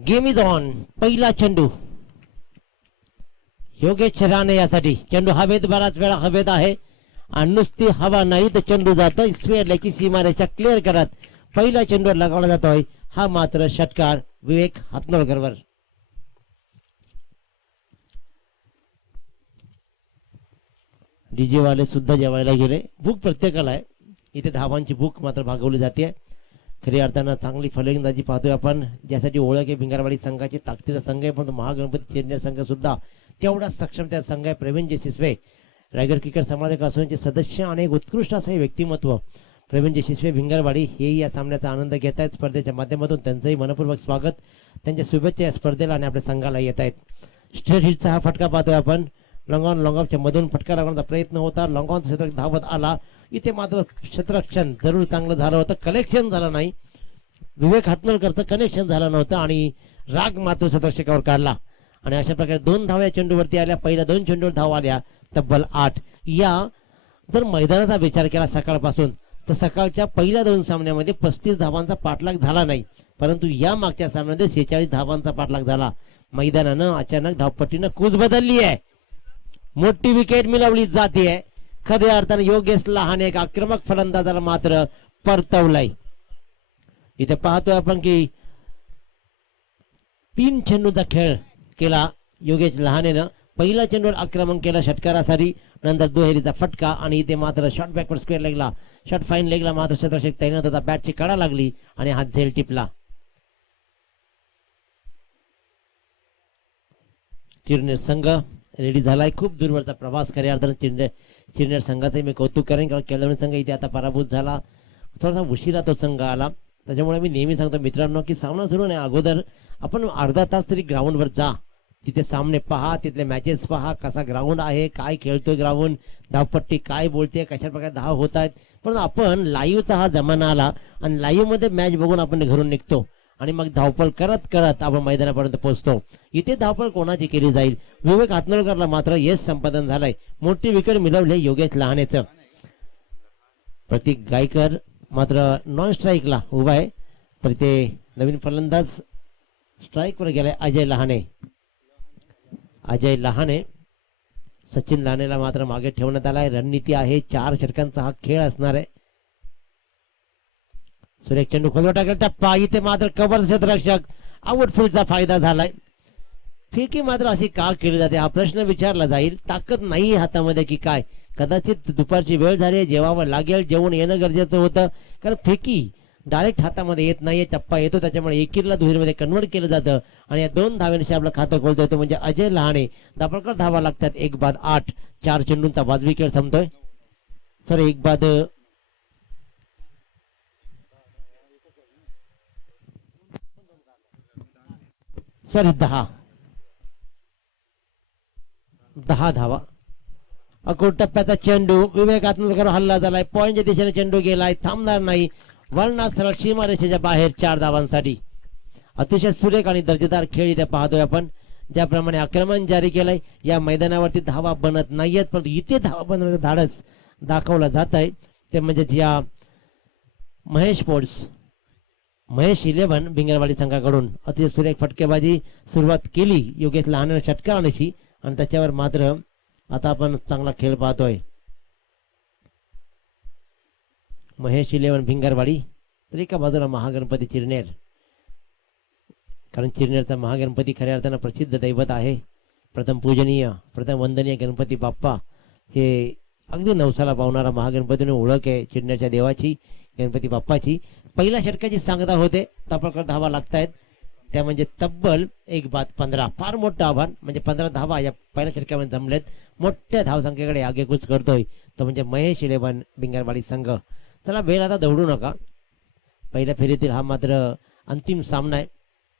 Game is on. पहिला चेंडू योगेश राणे यासाठी. चेंडू हवेत, बराच वेळा हवेत आहे आणि नुसती हवा नाही तर चेंडू जातो स्क्वेअरची सीमारेषा क्लिअर करत पहिला चेंडू लगावला जातोय. हा मात्र षटकार विवेक हातनोळकरवर. डीजे वाले सुद्धा जेवायला गेले. भूक प्रत्येकाला आहे, इथे धावांची भूक मात्र भागवली जाते. खरी अर्थानं चांगली फलंदाजी पाहतोय आपण, ज्यासाठी ओळख आहे भिंगारवाडी संघाची. ताकदीचा संघ आहे, पण महागणपती चेन्नई संघ सुद्धा तेवढाच सक्षमतेचा संघ आहे. प्रवीण जयशिसवे रायगड क्रिकेट समालोचक असोचे सदस्य आणि एक उत्कृष्ट असं व्यक्तिमत्व प्रवीण जयशिसवे भिंगारवाडी हेही या सामन्याचा आनंद घेत आहेत. स्पर्धेच्या माध्यमातून त्यांचंही मनपूर्वक स्वागत, त्यांच्या शुभेच्छा या स्पर्धेला आणि आपल्या संघाला येत आहेत. स्ट्रेट हिटचा हा फटका पाहतोय आपण. लॉंगॉनच्या मधून फटका लागण्याचा प्रयत्न होता. लॉंगॉन क्षेत्ररक्षक धावत आला. इथे मात्र क्षेत्ररक्षण जरूर चांगलं झालं होतं, कलेक्शन झालं नाही. विवेक हातनळकरचं कनेक्शन झालं नव्हतं आणि राग मात्र क्षेत्ररक्षकावर काढला आणि अशा प्रकारे 2 धावा या चेंडूवरती आल्या. पहिल्या 2 चेंडूवर धावा आल्या तब्बल 8. या जर मैदानाचा विचार केला सकाळपासून तर सकाळच्या पहिल्या 2 सामन्यामध्ये 35 धावांचा पाठलाग झाला नाही, परंतु या मागच्या सामन्यामध्ये 46 धावांचा पाठलाग झाला. मैदानानं अचानक धावपट्टीनं कूच बदलली आहे. मोठी विकेट मिळवली जाते. खऱ्या अर्थाने योगेश लहाने एक आक्रमक फलंदाजाला मात्र परतवलाय. इथे पाहतोय आपण की 3 चेंडूचा खेळ केला योगेश लहानेनं. पहिला चेंडूवर आक्रमण केलं षटकारासाठी, नंतर दुहेरीचा फटका आणि इथे मात्र शॉर्ट बॅकवर स्क्वेअर लेगला, शॉर्ट फाईन लेगला मात्र क्षेत्ररक्षक तैनात होता. बॅटची कडा लागली आणि हात झेल टिपला. चिरनेर संघ रेडी झालाय. खूप दूरवरचा प्रवास खऱ्या अर्थानं चिरनेर संघाचे मी कौतुक करेन, कारण केलवणी संघ इथे आता पराभूत झाला. थोडासा उशिरा तो संघ आला, त्याच्यामुळे मी नेहमी सांगतो मित्रांनो की सामना सुरू नाही अगोदर आपण अर्धा तास तरी ग्राउंडवर जा, तिथे सामने पहा, तिथले मॅचेस पहा, कसा ग्राउंड आहे, काय खेळतोय ग्राउंड, धावपट्टी काय बोलते, कशा प्रकारे धाव होत आहेत. पण आपण लाईव्हचा हा जमाना आला आणि लाईव्ह मध्ये मॅच बघून आपण घरून निघतो आणि मग धावपळ करत करत आपण मैदानापर्यंत पोहोचतो. इथे धावपळ कोणाची केली जाईल? विवेक हातनळकरला मात्र यश संपादन झालंय. मोठी विकेट मिळवले योगेश लहानेचं. प्रतीक गायकर मात्र नॉन स्ट्राईकला उभा आहे, तर ते नवीन फलंदाज स्ट्राईकवर गेलाय अजय लहाने. अजय लहाने, सचिन लहानेला मात्र मागे ठेवण्यात आलाय. रणनीती आहे 4 षटकांचा हा खेळ असणार आहे. सुरेख चेंडू खोलवर टाकेल टप्पा, इथे मात्र कव्हर क्षेत्ररक्षक, आउटफील्डचा फायदा झालाय. फेकी मात्र अशी का केली जाते हा प्रश्न विचारला जाईल. ताकद नाही हातामध्ये की काय? कदाचित दुपारची वेळ झाली, जेवावं लागेल, जेवण येणं गरजेचं होतं, कारण फेकी डायरेक्ट हातामध्ये येत नाहीये, टप्पा येतो, त्याच्यामुळे एकीला दुहेरीमध्ये कन्वर्ट केलं जातं आणि या 2 धाव्यांशी आपलं खातं खोलता येतं. म्हणजे अजय लहाने दाभोळकर धावा लागतात 1 बाद 8. 4 चेंडूंचा वाजवी खेळ थांबतोय. सर 1 बाद सॉरी 10 धावा. अकोट टप्प्याचा चेंडू विवेक हातनळकर हल्ला झालाय. पॉईंटच्या दिशेने चेंडू गेलाय, थांबणार नाही, वळणार सरळ सीमारेषेच्या बाहेर 4 धावांसाठी. अतिशय सुरेख आणि दर्जेदार खेळ इथे पाहतोय आपण. ज्याप्रमाणे आक्रमण जारी केलंय, या मैदानावरती धावा बनत नाहीयेत, पण इथे धावा बनवण्याचं धाडस दाखवलं जात आहे. ते म्हणजेच या महेश 11 भिंगरवाडी संघाकडून अतिशय सुरेख फटकेबाजी सुरुवात केली योगेश लहाने षटकारानेशी आणि त्याच्यावर मात्र आता आपण चांगला खेळ पाहतोय. महेश 11 भिंगरवाडी, तर एका बाजूला महागणपती चिरनेर, कारण चिरनेरचा महागणपती खऱ्या अर्थानं प्रसिद्ध दैवत आहे. प्रथम पूजनीय, प्रथम वंदनीय गणपती बाप्पा हे अगदी नवसाला पावणारा महागणपतीने ओळख आहे चिरनेरच्या देवाची, गणपती बाप्पाची. पहिल्या षटकाची सांगता होते, तापळकर धावा लागतायत, त्या म्हणजे तब्बल 1 बाद 15. फार मोठं आव्हान, म्हणजे 15 धावा या पहिल्या षटकामध्ये जमलेत. मोठ्या धावसंख्येकडे आगेकूच करतोय तो म्हणजे महेश 11 भिंगरवाडी संघ. चला वेळ आता दौडू नका, पहिल्या फेरीतील हा मात्र अंतिम सामना आहे.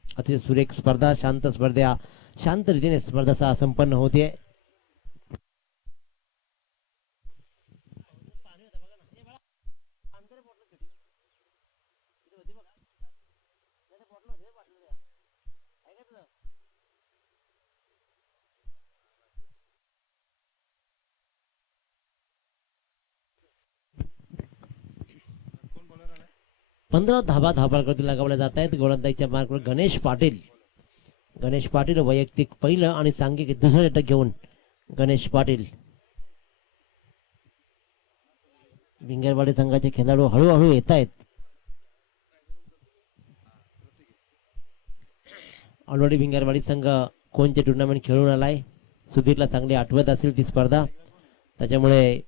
अतिशय सुरेख स्पर्धा, शांत स्पर्धा, शांत रीतीने स्पर्धा संपन्न होते. 15 धाबा धाबाकडे लगावल्या जात आहेत. गोलंदाजीच्या मार्कवर गणेश पाटील. गणेश पाटील वैयक्तिक पहिलं आणि सांघिक दुसरं षटक घेऊन गणेश पाटील. भिंगरवाडी संघाचे खेळाडू हळूहळू येत आहेत. ऑलरेडी भिंगरवाडी संघ कोणते टुर्नामेंट खेळून आलाय. सुधीरला चांगली आठवत असेल ती स्पर्धा, त्याच्यामुळे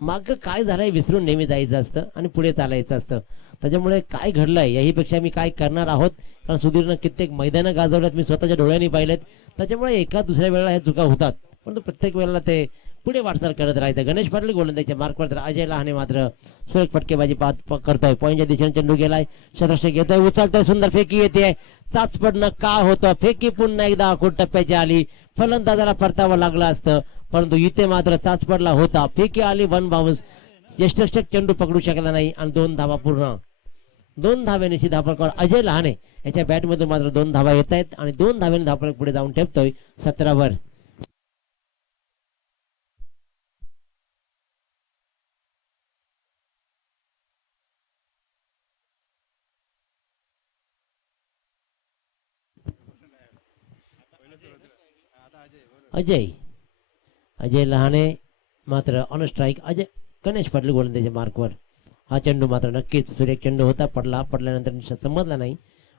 माग काय झालंय विसरून नेहमी जायचं असतं आणि पुढे चालायचं असतं. त्याच्यामुळे काय घडलंय याहीपेक्षा मी काय करणार आहोत, कारण सुधीरनं कित्येक मैदानं गाजवल्यात, मी स्वतःच्या डोळ्यांनी पाहिलेत. त्याच्यामुळे एका दुसऱ्या वेळेला ह्या चुका होतात, परंतु प्रत्येक वेळेला ते पुढे वाटचाल करत राहायचं. गणेश पाटील गोलंदाजीच्या मार्कवर तर अजय लहाने मात्र सुरेख फटकेबाजी करतोय. पॉईंटच्या दिशेने चेंडू गेलाय, शतरक्षक येतोय, उचलतोय, सुंदर फेकी येते. चाच पडणं का होतं, फेकी पुन्हा एकदा आखूड टप्प्याची आली. फलंदाजाला परतावं लागलं असतं, परंतु इथे मात्र चाच पडला होता. फेकी आली, 1 बाउन्स. यष्टरक्षक चेंडू पकडू शकला नाही आणि 2 धावा पूर्ण. 2 धाव्याने धावफलकावर अजय लहाने याच्या बॅटमधून मात्र 2 धावा येत आहेत आणि 2 धाव्याने धावफलक पुढे जाऊन ठेवतोय 17 वर. अजय लहाने मात्र ऑन स्ट्राईक. गणेश पाटील गोलंदाजीच्या मार्कवर. हा चेंडू मात्र नक्कीच सुरेख चेंडू होता, पडल्यानंतर समजला नाही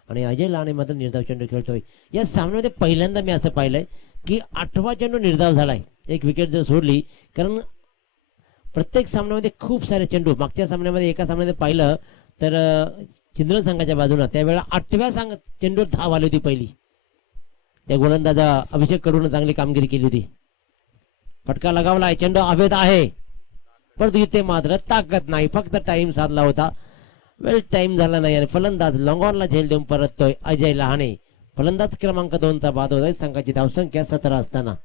आणि अजय लहाने मात्र निर्धाव चेंडू खेळतोय. या सामन्यामध्ये पहिल्यांदा मी असं पाहिलंय की 8वा चेंडू निर्धाव झालाय, एक विकेट जर सोडली. कारण प्रत्येक सामन्यामध्ये खूप सारे चेंडू, मागच्या सामन्यामध्ये एका सामन्यामध्ये पाहिलं तर चिंद्रन संघाच्या बाजूला त्यावेळेला 8व्या चेंडूवर धाव आली होती पहिली. त्या गोलंदाजा अभिषेक कडून चांगली कामगिरी केली होती. फटका लगावलाय, चेंडू अभेद आहे, परंतु इथे मात्र ताकद नाही, फक्त टाइम साधला होता, वेल टाइम झाला नाही आणि फलंदाज लॉंगॉनला झेल देऊन परततोय अजय लहाने. फलंदाज क्रमांक 2चा बाद होत आहे. संघाची धावसंख्या 17 असताना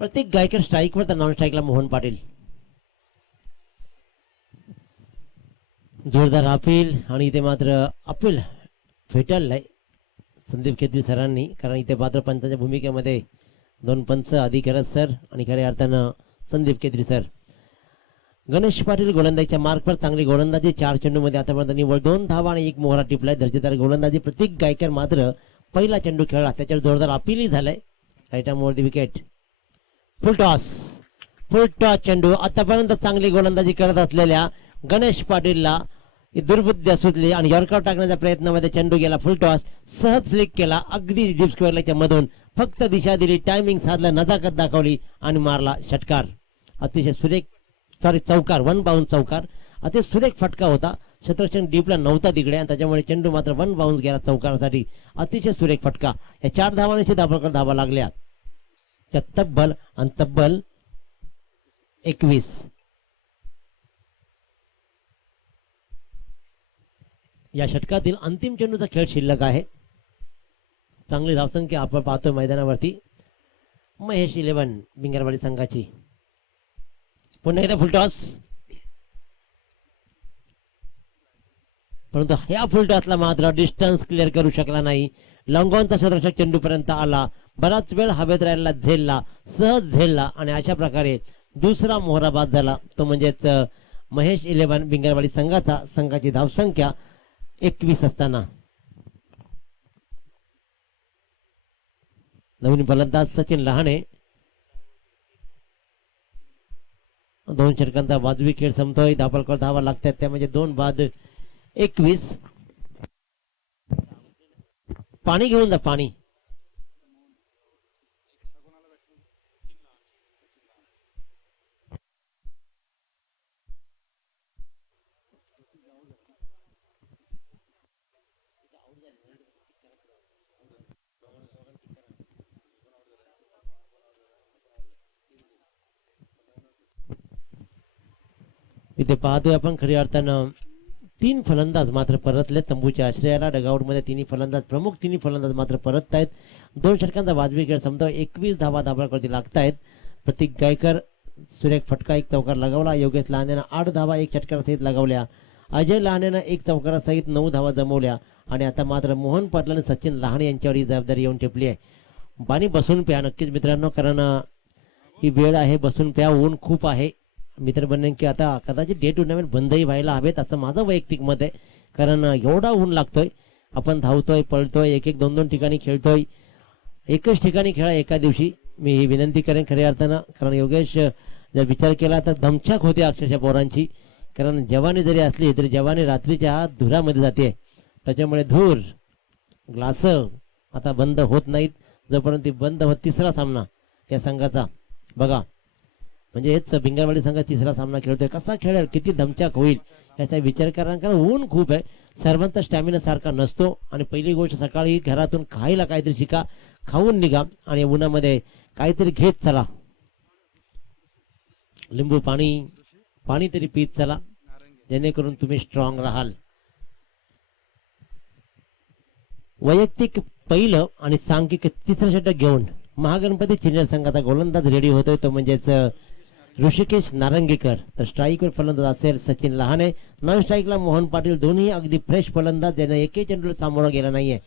प्रत्येक गायकर स्ट्राईकवर तर नॉन स्ट्राईकला मोहन पाटील. जोरदार अपील आणि इथे मात्र अपील फेटाळलंय संदीप केतरी सरांनी, कारण इथे मात्र पंचाच्या भूमिकेमध्ये 2 पंच अधिकारी सर आणि खऱ्या अर्थानं संदीप केतरी सर. गणेश पाटील गोलंदाजीच्या मार्कवर चांगली गोलंदाजी. 4 चेंडूमध्ये आतापर्यंत निव्वळ 2 धावा आणि 1 मोहरा टिपलाय. दर्जेदार गोलंदाजी. प्रत्येक गायकर मात्र पहिला चेंडू खेळला, त्याच्यावर जोरदार अपीलही झालंय. Right arm over the wicket. Full toss चेंडू. आतापर्यंत चांगली गोलंदाजी करत असलेल्या गणेश पाटीलला दुर्बुद्धी सुचली आणि यॉर्कर टाकण्याच्या प्रयत्नामध्ये चेंडू गेला फुल टॉस. सहज फ्लिक केला अगदी डीप स्क्वेअरच्या मधून, फक्त दिशा दिली, टायमिंग साधलं, नजाकत दाखवली आणि मारला षटकार. अतिशय सुरेख, चौकार, 1 बाउन्स चौकार. अतिशय सुरेख फटका होता. शतरक्षक डीपला नव्हता तिकडे आणि त्याच्यामुळे चेंडू मात्र 1 बाउन्स गेला चौकारासाठी. अतिशय सुरेख फटका. या 4 धावांनी धावा लागल्या. त्या तब्बल 21. या षटकातील अंतिम चेंडूचा खेळ शिल्लक आहे. चांगली धावसंख्या आपण पाहतोय मैदानावरती. महेश 11 भिंगरवाडी संघाची. पुन्हा एकदा फुलटॉस, परंतु ह्या फुलटॉसला मात्र डिस्टन्स क्लिअर करू शकला नाही. लॉंगॉनचा शतरक्षक चेंडूपर्यंत आला, बराच वेळ हवेत राहिला, झेलला, सहज झेलला आणि अशा प्रकारे दुसरा मोहरा बाद झाला. तो म्हणजेच महेश 11 भिंगरवाडी संघाचा. संघाची धावसंख्या 21 असताना नवीन फलंदाज सचिन लहाने. 2 षटकांचा वाजवी खेळ संपतोय. धावफलकावर धावा लागतात, त्या म्हणजे 2 बाद 21. पाणी घेऊन जा, पाणी. इथे पाहतोय आपण खऱ्या अर्थानं 3 फलंदाज मात्र परतले तंबूच्या आश्रयाला. डगआउटमध्ये तिन्ही फलंदाज प्रमुख तिन्ही फलंदाज मात्र परत आहेत. 2 षटकांचा वाजवी खेळ समजा 21 धावा दाबावरती लागतायत. प्रतीक गायकर सुरेख फटका एक चौकार लगावला. योगेश लहानेनं 8 धावा एक षटकारासहित लगावल्या. अजय लहानेनं एक चौकारासहित 9 धावा जमवल्या. आणि आता मात्र मोहन पाटील आणि सचिन लहाने यांच्यावर ही जबाबदारी येऊन ठेपली आहे. पाणी बसून प्या नक्कीच मित्रांनो, कारण ही वेळ आहे, बसून प्या, ऊन खूप आहे. मित्र म्हणेन की आता कदाचित डे टुर्नामेंट बंदही व्हायला हवेत असं माझं वैयक्तिक मत आहे. कारण एवढा ऊन लागतोय, आपण धावतोय, पळतोय, एक एक 2-2 ठिकाणी खेळतोय. एकच ठिकाणी खेळा एका दिवशी, मी ही विनंती करेन खऱ्या अर्थानं. कारण योगेश जर विचार केला तर धमछाक होते अक्षरशः पोरांची. कारण जवानी जरी असली तरी जवानी रात्रीच्या धुरामध्ये जाते. त्याच्यामुळे धूर ग्लास आता बंद होत नाहीत. जोपर्यंत बंद होत तिसरा सामना या संघाचा बघा, म्हणजे हेच भिंगरवाडी संघ तिसरा सामना खेळतोय. कसा खेळेल, किती धमछाक होईल याचा विचार करा. कारण ऊन खूप आहे, सर्वांचा स्टॅमिना सारखा नसतो. आणि पहिली गोष्ट, सकाळी घरातून खायला काहीतरी शिका, खाऊन निघा आणि उन्हामध्ये काहीतरी घेत चला. लिंबू पाणी तरी पीत चला, जेणेकरून तुम्ही स्ट्रॉंग राहाल. वैयक्तिक पहिलं आणि सांघिक तिसरं षटक घेऊन महागणपती सिनियर संघाचा गोलंदाज रेडी होतोय, तो म्हणजेच ऋषिकेश नारंगीकर. तर स्ट्राईकवर फलंदाज असेल सचिन लहाने. नॉन स्ट्राईकला मोहन पाटील. दोन्ही अगदी फ्रेश फलंदाज, ज्यांना एकही चेंडूला सामोरा गेला नाहीये.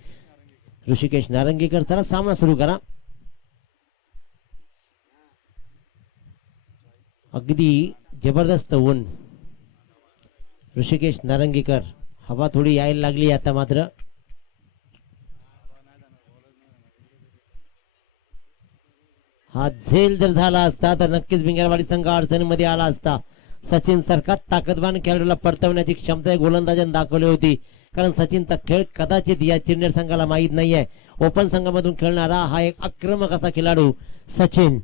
ऋषिकेश नारंगीकर, चला सामना सुरू करा. अगदी जबरदस्त ऊन. ऋषिकेश नारंगीकर, हवा थोडी यायला लागली आता मात्र. हा झेल जर झाला असता तर नक्कीच भिंगरवाडी संघ अडचणीमध्ये आला असता. सचिन सारखा ताकदवान खेळाडूला परतवण्याची क्षमता या गोलंदाजाने दाखवली होती. कारण सचिनचा खेळ कदाचित या चिरनेर संघाला माहीत नाहीये. ओपन संघामधून खेळणारा हा एक आक्रमक असा खेळाडू सचिन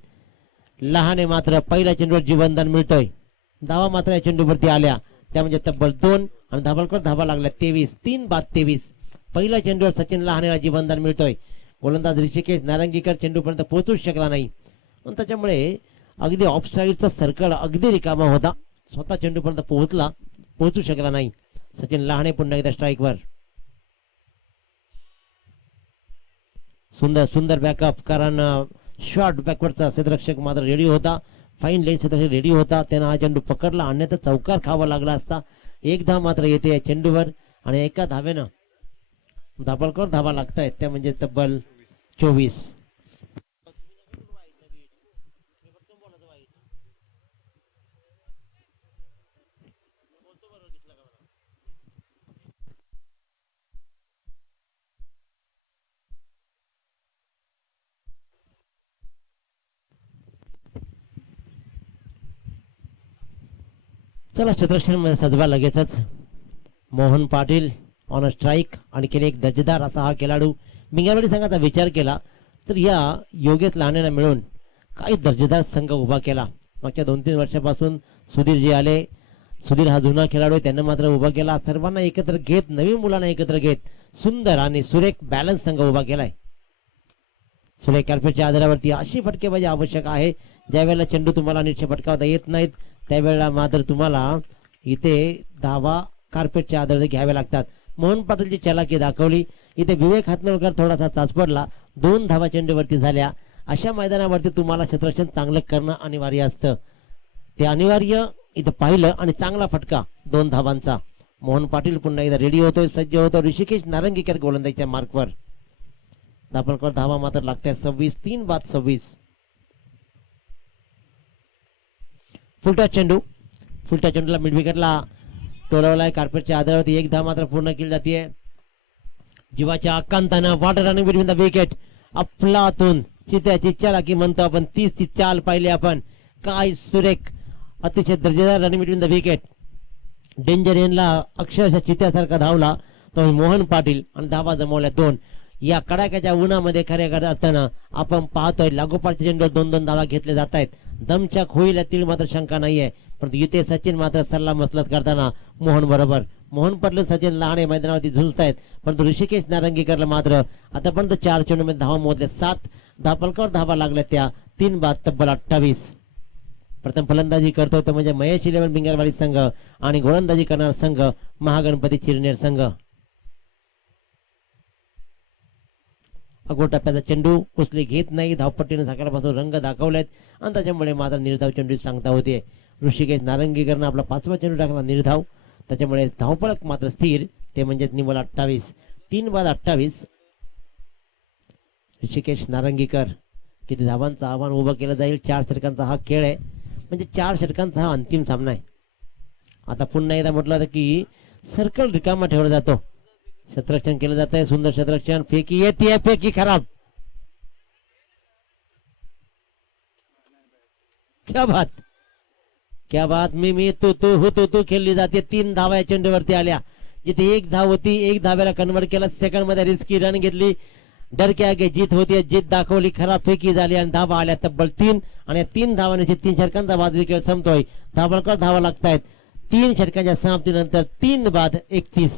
लहाने मात्र पहिल्या चेंडूवर जीवनदान मिळतोय. धावा मात्र या चेंडूवरती आल्या, त्या म्हणजे तब्बल 2 आणि धाबांवर धावा लागल्या 23. 3 बाद 23. पहिल्या चेंडूवर सचिन लहानेला जीवनदान मिळतोय. गोलंदाज ऋषिकेश नारंगीकर चेंडूपर्यंत पोहोचूच शकला नाही. पण त्याच्यामुळे अगदी ऑफ साईडचा सर्कल अगदी रिकामा होता. स्वतः चेंडूपर्यंत पोहोचू शकला नाही. सचिन लहाने पुन्हा एकदा स्ट्राईकवर. सुंदर बॅकअप, कारण शॉर्ट बॅकवरचा क्षेत्ररक्षक मात्र रेडी होता. फाईन लेन क्षेत्ररक्षक रेडी होता, त्यानं हा चेंडू पकडला, अन्यथा चौकार खावा लागला असता. एक धाव मात्र येते या चेंडूवर आणि एका धावेनं धाबळकर धावा लागतायत, त्या म्हणजे तब्बल 24. चला क्षेत्ररक्षण सजवा लगेचच. Mohan Patil on a strike. आणखीन एक दर्जेदार असा हा खेळाडू. भिंगरवाडी संघाचा विचार केला तर या योगेश लहानेला मिळून काही दर्जेदार संघ उभा केला. मागच्या 2-3 वर्षापासून सुधीरजी आले. सुधीर हा जुना खेळाडू आहे, त्यांना मात्र उभा केला. सर्वांना एकत्र घेत, नवीन मुलांना एकत्र घेत सुंदर आणि सुरेख बॅलन्स संघ उभा केलाय. सुरेख कार्पेटच्या आधारावरती अशी फटकेबाजी आवश्यक आहे. ज्यावेळेला चेंडू तुम्हाला नीटशे फटकावता येत नाहीत त्यावेळेला मात्र तुम्हाला इथे धावा कार्पेटच्या आधारे घ्यावे लागतात. मोहन पाटीलची चलाकी दाखवली. इथे विवेक हातनवकर थोडासा चाचपडला. 2 धावा चेंडूवरती झाल्या. अशा मैदानावरती तुम्हाला क्षेत्ररक्षण चांगलं करणं अनिवार्य असतं. ते अनिवार्य इथं पाहिलं आणि चांगला फटका 2 धावांचा. मोहन पाटील पुन्हा एकदा रेडी होतोय, सज्ज होतो. ऋषिकेश नारंगीकर गोलंदाजीच्या मार्कवर. दापलकर धावा मात्र लागत्या 26. 3 बाद 26. फुलटा चेंडूला मिड विकेटला टोलवलाय. कार्पेटच्या आधारावरती 1 धाव मात्र पूर्ण केली जाते. जीवाच्या आकांतानं what a running between the wicket. अफलातून चित्याची चालाकी म्हणतो आपण. 30 ची चाल पाहिली आपण. काय सुरेख, अतिशय दर्जेदार running between the wicket. Danger एनला अक्षरशः चित्यासारखा धावला तो मोहन पाटील आणि धावा जमवल्या 2. या कडाक्याच्या उन्हामध्ये खऱ्या अर्थानं आपण पाहतोय लागोपाठच्या चेंडूवर 2-2 धावा घेतले जात आहेत. दमछाक होईल यातील मात्र शंका नाहीये. परंतु इथे सचिन मात्र सल्ला मसलत करताना मोहन बरोबर. मोहन पाटील सचिन लहाने मैदानावरती झुंजतायत. परंतु ऋषिकेश नारंगीकरला मात्र आतापर्यंत 4 चेंडूमध्ये धावा मोजल्या 7. धापलकर धावा लागल्या त्या 3 बाद तब्बल 28. प्रथम फलंदाजी करतोय तो म्हणजे महेश 11 भिंगरवाडी संघ आणि गोलंदाजी करणार संघ महागणपती चिरनेर संघ. अगोदर टप्प्याचा चेंडू उचली घेत नाही, धावपट्टीने सकाळपासून रंग दाखवलेत आणि त्याच्यामुळे मात्र निर्धाव चेंडू सांगता होते. ऋषिकेश नारंगीकरनं आपला 5वा चेंडू टाकला निर्धाव, त्याच्यामुळे धावपळक मात्र स्थिर, ते म्हणजे निव्वळ 28. 3 बाद 28. ऋषिकेश नारंगीकर किती धावांचं आव्हान उभं केलं जाईल. 4 षटकांचा हा खेळ आहे, म्हणजे 4 षटकांचा हा अंतिम सामना आहे. आता पुन्हा एकदा म्हटलं की सर्कल रिकामा ठेवला जातो, क्षेत्ररक्षण केलं जात आहे. सुंदर क्षेत्ररक्षण, फेकी येते, फेकी खराब. क्या बात, क्या बात. मी तू खेळली जाते. 3 धावा या चेंडूवरती आल्या, जिथे 1 धाव होती 1 धाव्याला कन्वर्ट केला. सेकंड मध्ये रिस्की रन घेतली, डर के आगे जीत होती, जीत दाखवली. खराब फेकी झाली आणि धावा आल्या तब्बल 3 आणि 3 धावांचे 3 षटकांचा वाजवी खेळ संपतोय. धावळकर धावा लागतायत 3 षटकांच्या समाप्तीनंतर. 3 बाद 31.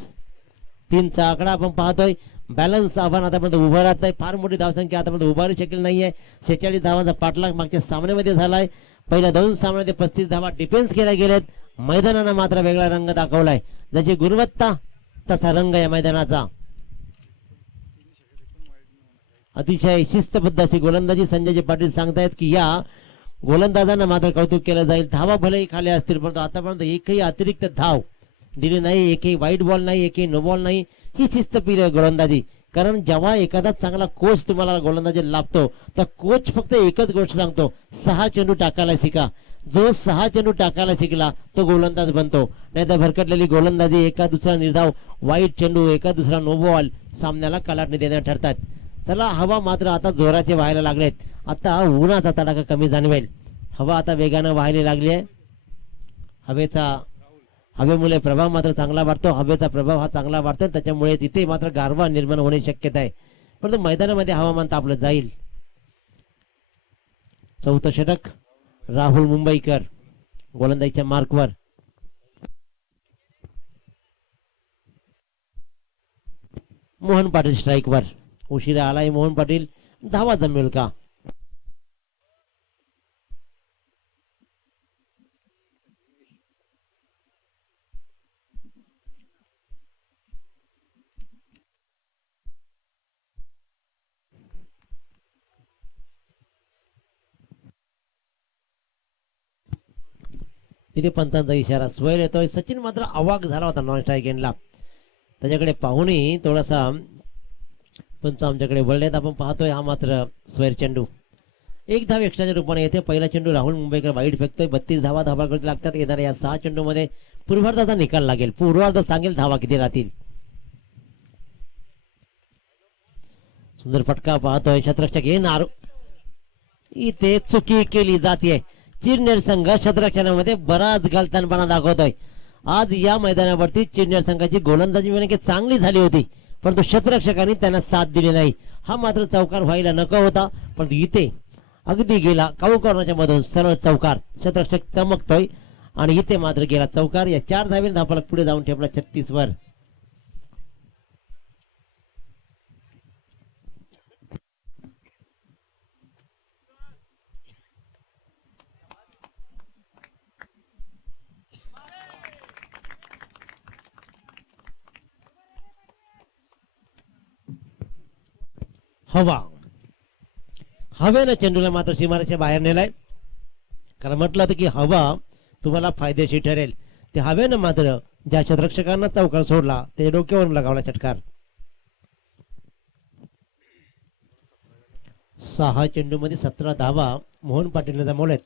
3चा आकडा आपण पाहतोय. बॅलन्स आव्हान आतापर्यंत उभं राहत नाही, फार मोठी धावसंख्या आतापर्यंत उभारू शकेल नाहीये. 46 धावांचा पाठलाग मागच्या सामन्यामध्ये झालाय. पहिल्या 2 सामन्यामध्ये 35 धावा डिफेन्स केल्या गेलेत. मैदानानं मात्र वेगळा रंग दाखवलाय, जशी गुणवत्ता तसा रंग या मैदानाचा. अतिशय शिस्तबद्ध अशी गोलंदाजी संजय पाटील सांगतायत की या गोलंदाजांना मात्र कौतुक केलं जाईल. धावा भलेही खाली असतील, परंतु आतापर्यंत एकही अतिरिक्त धाव दिली नाही, एकही वाईट बॉल नाही, एकही नो बॉल नाही. ही शिस्तप्रिय गोलंदाजी. कारण जेव्हा एखादा चांगला कोच तुम्हाला गोलंदाजी लाभतो, तर कोच फक्त एकच गोष्ट सांगतो, 6 चेंडू टाकायला शिका. जो 6 चेंडू टाकायला शिकला तो गोलंदाज बनतो. नाही तर भरकटलेली गोलंदाजी, एका दुसरा निर्धाव वाईट चेंडू, एका दुसरा नो बॉल सामन्याला कलाटणी देण्यात ठरतात. चला, हवा मात्र आता जोराचे व्हायला लागलेत. आता उन्हाचा तडाखा कमी जाणवेल. हवा आता वेगानं व्हायला लागली आहे. हवेमुळे प्रभाव मात्र चांगला वाढतो. हवेचा प्रभाव हा चांगला वाढतो, त्याच्यामुळे तिथे मात्र गारवा निर्माण होण्याची शक्यता आहे. परंतु मैदानामध्ये हवामान तापलं जाईल. 4थं षटक राहुल मुंबईकर गोलंदाजीच्या मार्कवर. मोहन पाटील स्ट्राईकवर. उशिरा आलाय मोहन पाटील, धावा जमेल का? तिथे पंचांचा इशारा. स्वेल येतोय. सचिन मात्र अवाक झाला होता नॉन स्ट्राईक एंडला. त्याच्याकडे पाहूनही थोडासा पंच आमच्याकडे वळलेत. आपण पाहतोय हा मात्र स्वेर चेंडू 1 धाव एक्स्ट्राच्या रूपाने येते. पहिला चेंडू राहुल मुंबईकर वाईट फेकतोय. 32 धावा धावाकडे लागतात. येणाऱ्या या 6 चेंडूमध्ये पूर्वार्धाचा निकाल लागेल. पूर्वार्ध सांगेल धावा किती राहतील. सुंदर फटका पाहतोय. क्षेत्ररक्षक येणार, इथे चुकी केली जाते. चिरनेर संघ क्षेत्ररक्षणामध्ये बराच गलतानपणा दाखवतोय. आज या मैदानावरती चिरनेर संघाची गोलंदाजी म्हणजे चांगली झाली होती, परंतु क्षेत्ररक्षकांनी त्यांना साथ दिली नाही. हा मात्र चौकार व्हायला नको होता, पण इथे अगदी गेला काऊकॉर्नरच्या मधून सरळ चौकार. क्षेत्ररक्षक चमकतोय आणि इथे मात्र गेला चौकार. या 4 धावेने धावफलक पुढे जाऊन ठेवला 36 वर. हवा हवेनं चेंडूला मात्र सीमारेषेच्या बाहेर नेलाय. कारण म्हटलं होतं की हवा तुम्हाला फायदेशीर ठरेल. ते हवेनं मात्र ज्या क्षेत्ररक्षकांना चौकार सोडला त्याच्या डोक्यावरून लगावला षटकार. 6 चेंडूमध्ये 17 धावा मोहन पाटीलने जमवलेत.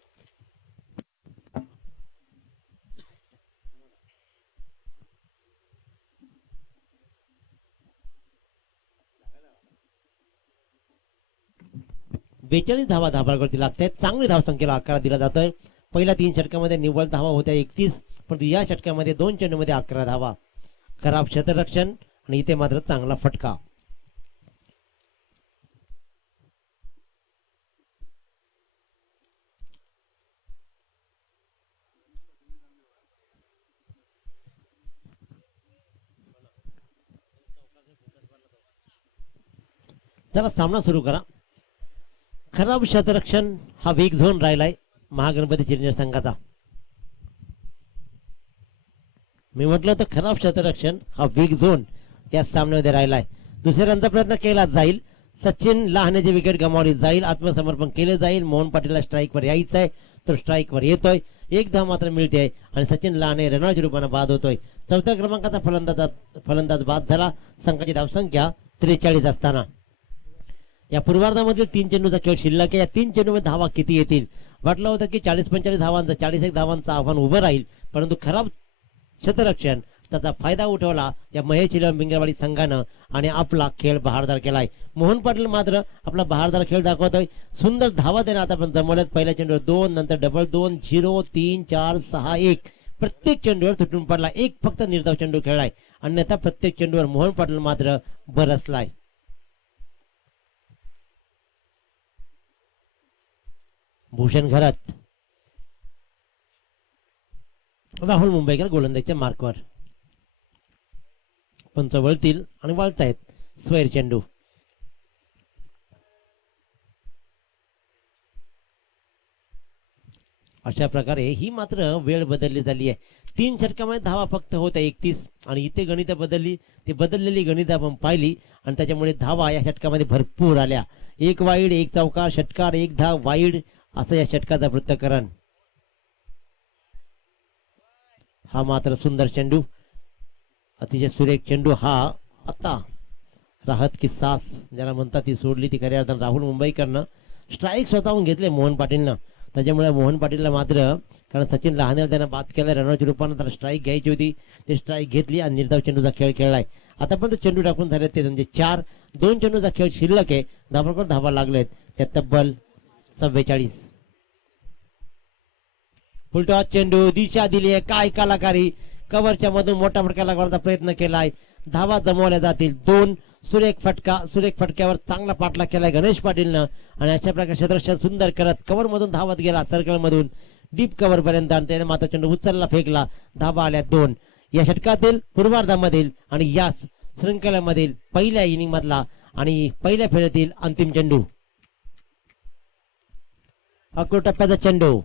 बेचाळीस धावा धाबाळवरती लागतात. चांगली धावसंख्येला आकार दिला जातोय. पहिल्या 3 षटकामध्ये निव्वळ धावा होत्या 31, पण या षटकामध्ये 2 चेंडूमध्ये 11 धावा. खराब क्षेत्ररक्षण आणि इथे मात्र चांगला फटका. जरा सामना सुरू करा. खराब क्षेत्ररक्षण हा वीक झोन राहिलाय. महागणपती चिरनेर संघाचा. मी म्हटलं तर खराब क्षेत्ररक्षण हा वीक झोन या सामन्यामध्ये राहिलाय. दुसऱ्यांदा प्रयत्न केला जाईल. सचिन लहानेची विकेट गमावली जाईल. आत्मसमर्पण केले जाईल. मोहन पाटीलला स्ट्राईकवर यायचं आहे, तो स्ट्राईकवर येतोय. एक धाव मात्र मिळते आणि सचिन लहाने रनआउटच्या रूपाने बाद होतोय. चौथ्या क्रमांकाचा फलंदाज बाद झाला. संघाची धावसंख्या 43 असताना या पूर्वार्धामधील 3 चेंडूचा खेळ शिल्लक आहे. या 3 चेंडूमध्ये धावा किती येतील? वाटलं होतं की 40-45 धावांचं 41 धावांचं आव्हान उभं राहील, परंतु खराब क्षेत्ररक्षण त्याचा फायदा उठवला या महेश इलेव्हन भिंगरवाडी संघानं आणि आपला खेळ बहारदार केलाय. मोहन पाटील मात्र आपला बहारदार खेळ दाखवतोय. सुंदर धावा त्याने आतापर्यंत जमवल्यात. पहिल्या चेंडूवर 2, नंतर डबल 2, 0, 3, 4, 6, 1. प्रत्येक चेंडूवर तुटून पडला. एक फक्त निर्धाव चेंडू खेळलाय, अन्यथा प्रत्येक चेंडूवर मोहन पाटील मात्र बरसलाय. भूषण घरात राहुल मुंबईकर गोलंदाजीच्या मार्कवर. पंच वळतील आणि वळतायत. स्वैर चेंडू. अशा प्रकारे ही मात्र वेळ बदलली झाली आहे. 3 षटकामध्ये धावा फक्त होत्या 31 आणि इथे गणित बदलली. ती बदललेली गणित आपण पाहिली आणि त्याच्यामुळे धावा या षटकामध्ये भरपूर आल्या. 1 वाईड, 1 चौकार, षटकार, 1 धाव वाईड असं या षटकाचं वृत्तकरण. हा मात्र सुंदर चेंडू, अतिशय सुरेख चेंडू. हा आता राहत की सास ज्याला म्हणतात ती सोडली. ती खऱ्या अर्थानं राहुल मुंबईकरनं स्ट्राईक स्वतःहून घेतले मोहन पाटीलनं. त्याच्यामुळे मोहन पाटीलला मात्र, कारण सचिन लहानेला त्यानं बाद केला रनआउटच्या रूपानं, त्याला स्ट्राईक घ्यायची होती. ते स्ट्राईक घेतली आणि निर्धाव चेंडूचा खेळ खेळलाय. आतापर्यंत चेंडू टाकून झाले ते म्हणजे 4. 2 चेंडूचा खेळ शिल्लक आहे. धाबांवर धावा लागलेत त्या तब्बल 44. फुलटॉस चेंडू, दिशा दिली आहे. काय कलाकारी. कव्हरच्या मधून मोठा फटका लागवण्याचा प्रयत्न केलाय. धावा जमवल्या जातील 2. सुरेख फटक्यावर चांगला पाठलाग केलाय गणेश पाटीलनं आणि अशा प्रकारे क्षेत्ररक्षण सुंदर करत कव्हर मधून धावत गेला सर्कल मधून डीप कव्हर पर्यंत आणि त्याने मात्र चेंडू उचलला, फेकला. धावा आल्या 2. या षटकातील पूर्वार्धामधील आणि या शृंखलेमधील पहिल्या इनिंग मधला आणि पहिल्या फेरीतील अंतिम चेंडू. अकरो टप्प्याचा चेंडू.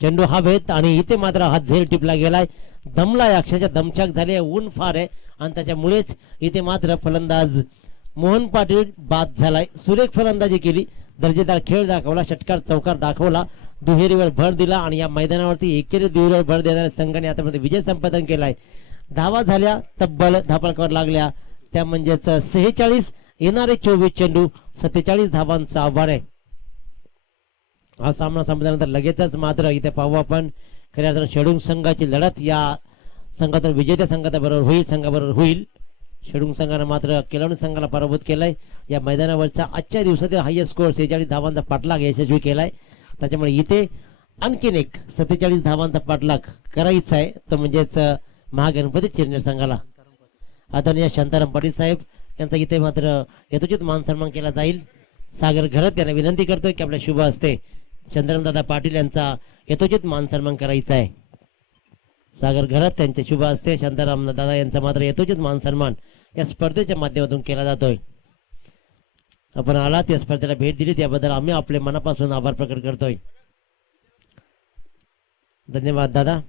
चेंडू हवेत आणि इथे मात्र हा झेल टिपला गेलाय. दमलाय, अक्षरशः दमछाक झाली. ऊन फार आहे आणि त्याच्यामुळेच इथे मात्र फलंदाज मोहन पाटील बाद झालाय. सुरेख फलंदाजी केली, दर्जेदार खेळ दाखवला, षटकार चौकार दाखवला, दुहेरीवर भर दिला आणि या मैदानावरती एकेरी दुहेरीवर भर देणाऱ्या संघाने आतापर्यंत विजय संपादन केलाय. धावा झाल्या तब्बल धापळकावर लागल्या त्या म्हणजेच 46. येणारे 24 चेंडू 47 धावांचं आव्हान आहे. हा सामना संपल्यानंतर लगेचच मात्र इथे पाहू आपण खऱ्या अर्थानं शेडूंग संघाची लढत या संघातून विजेत्या संघाबरोबर होईल. शेडूंग संघानं मात्र केलवणी संघाला पराभूत केलाय. या मैदानावरचा आजच्या दिवसातील हायएस्ट स्कोअर 46 धावांचा पाठलाग यशस्वी केलाय. त्याच्यामुळे इथे आणखीन एक 47 धावांचा पाठलाग करायचा आहे, तो म्हणजेच महागणपती चिरनेर संघाला. आदरणीय शांताराम पाटील साहेब यांचा इथे मात्र यथोचित मान सन्मान केला जाईल. सागर घरत यांना विनंती करतोय की आपल्या शुभ हस्ते चंद्रदादा पाटील यांचा यथोचित मान सन्मान करायचा आहे. सागर घरत त्यांच्या शुभ हस्ते शांताराम दादा यांचा मात्र यथोचित मान सन्मान या स्पर्धेच्या माध्यमातून केला जातोय. आपण आलात, या स्पर्धेला भेट दिली त्याबद्दल आम्ही आपले मनापासून आभार प्रकट करतोय. धन्यवाद दादा.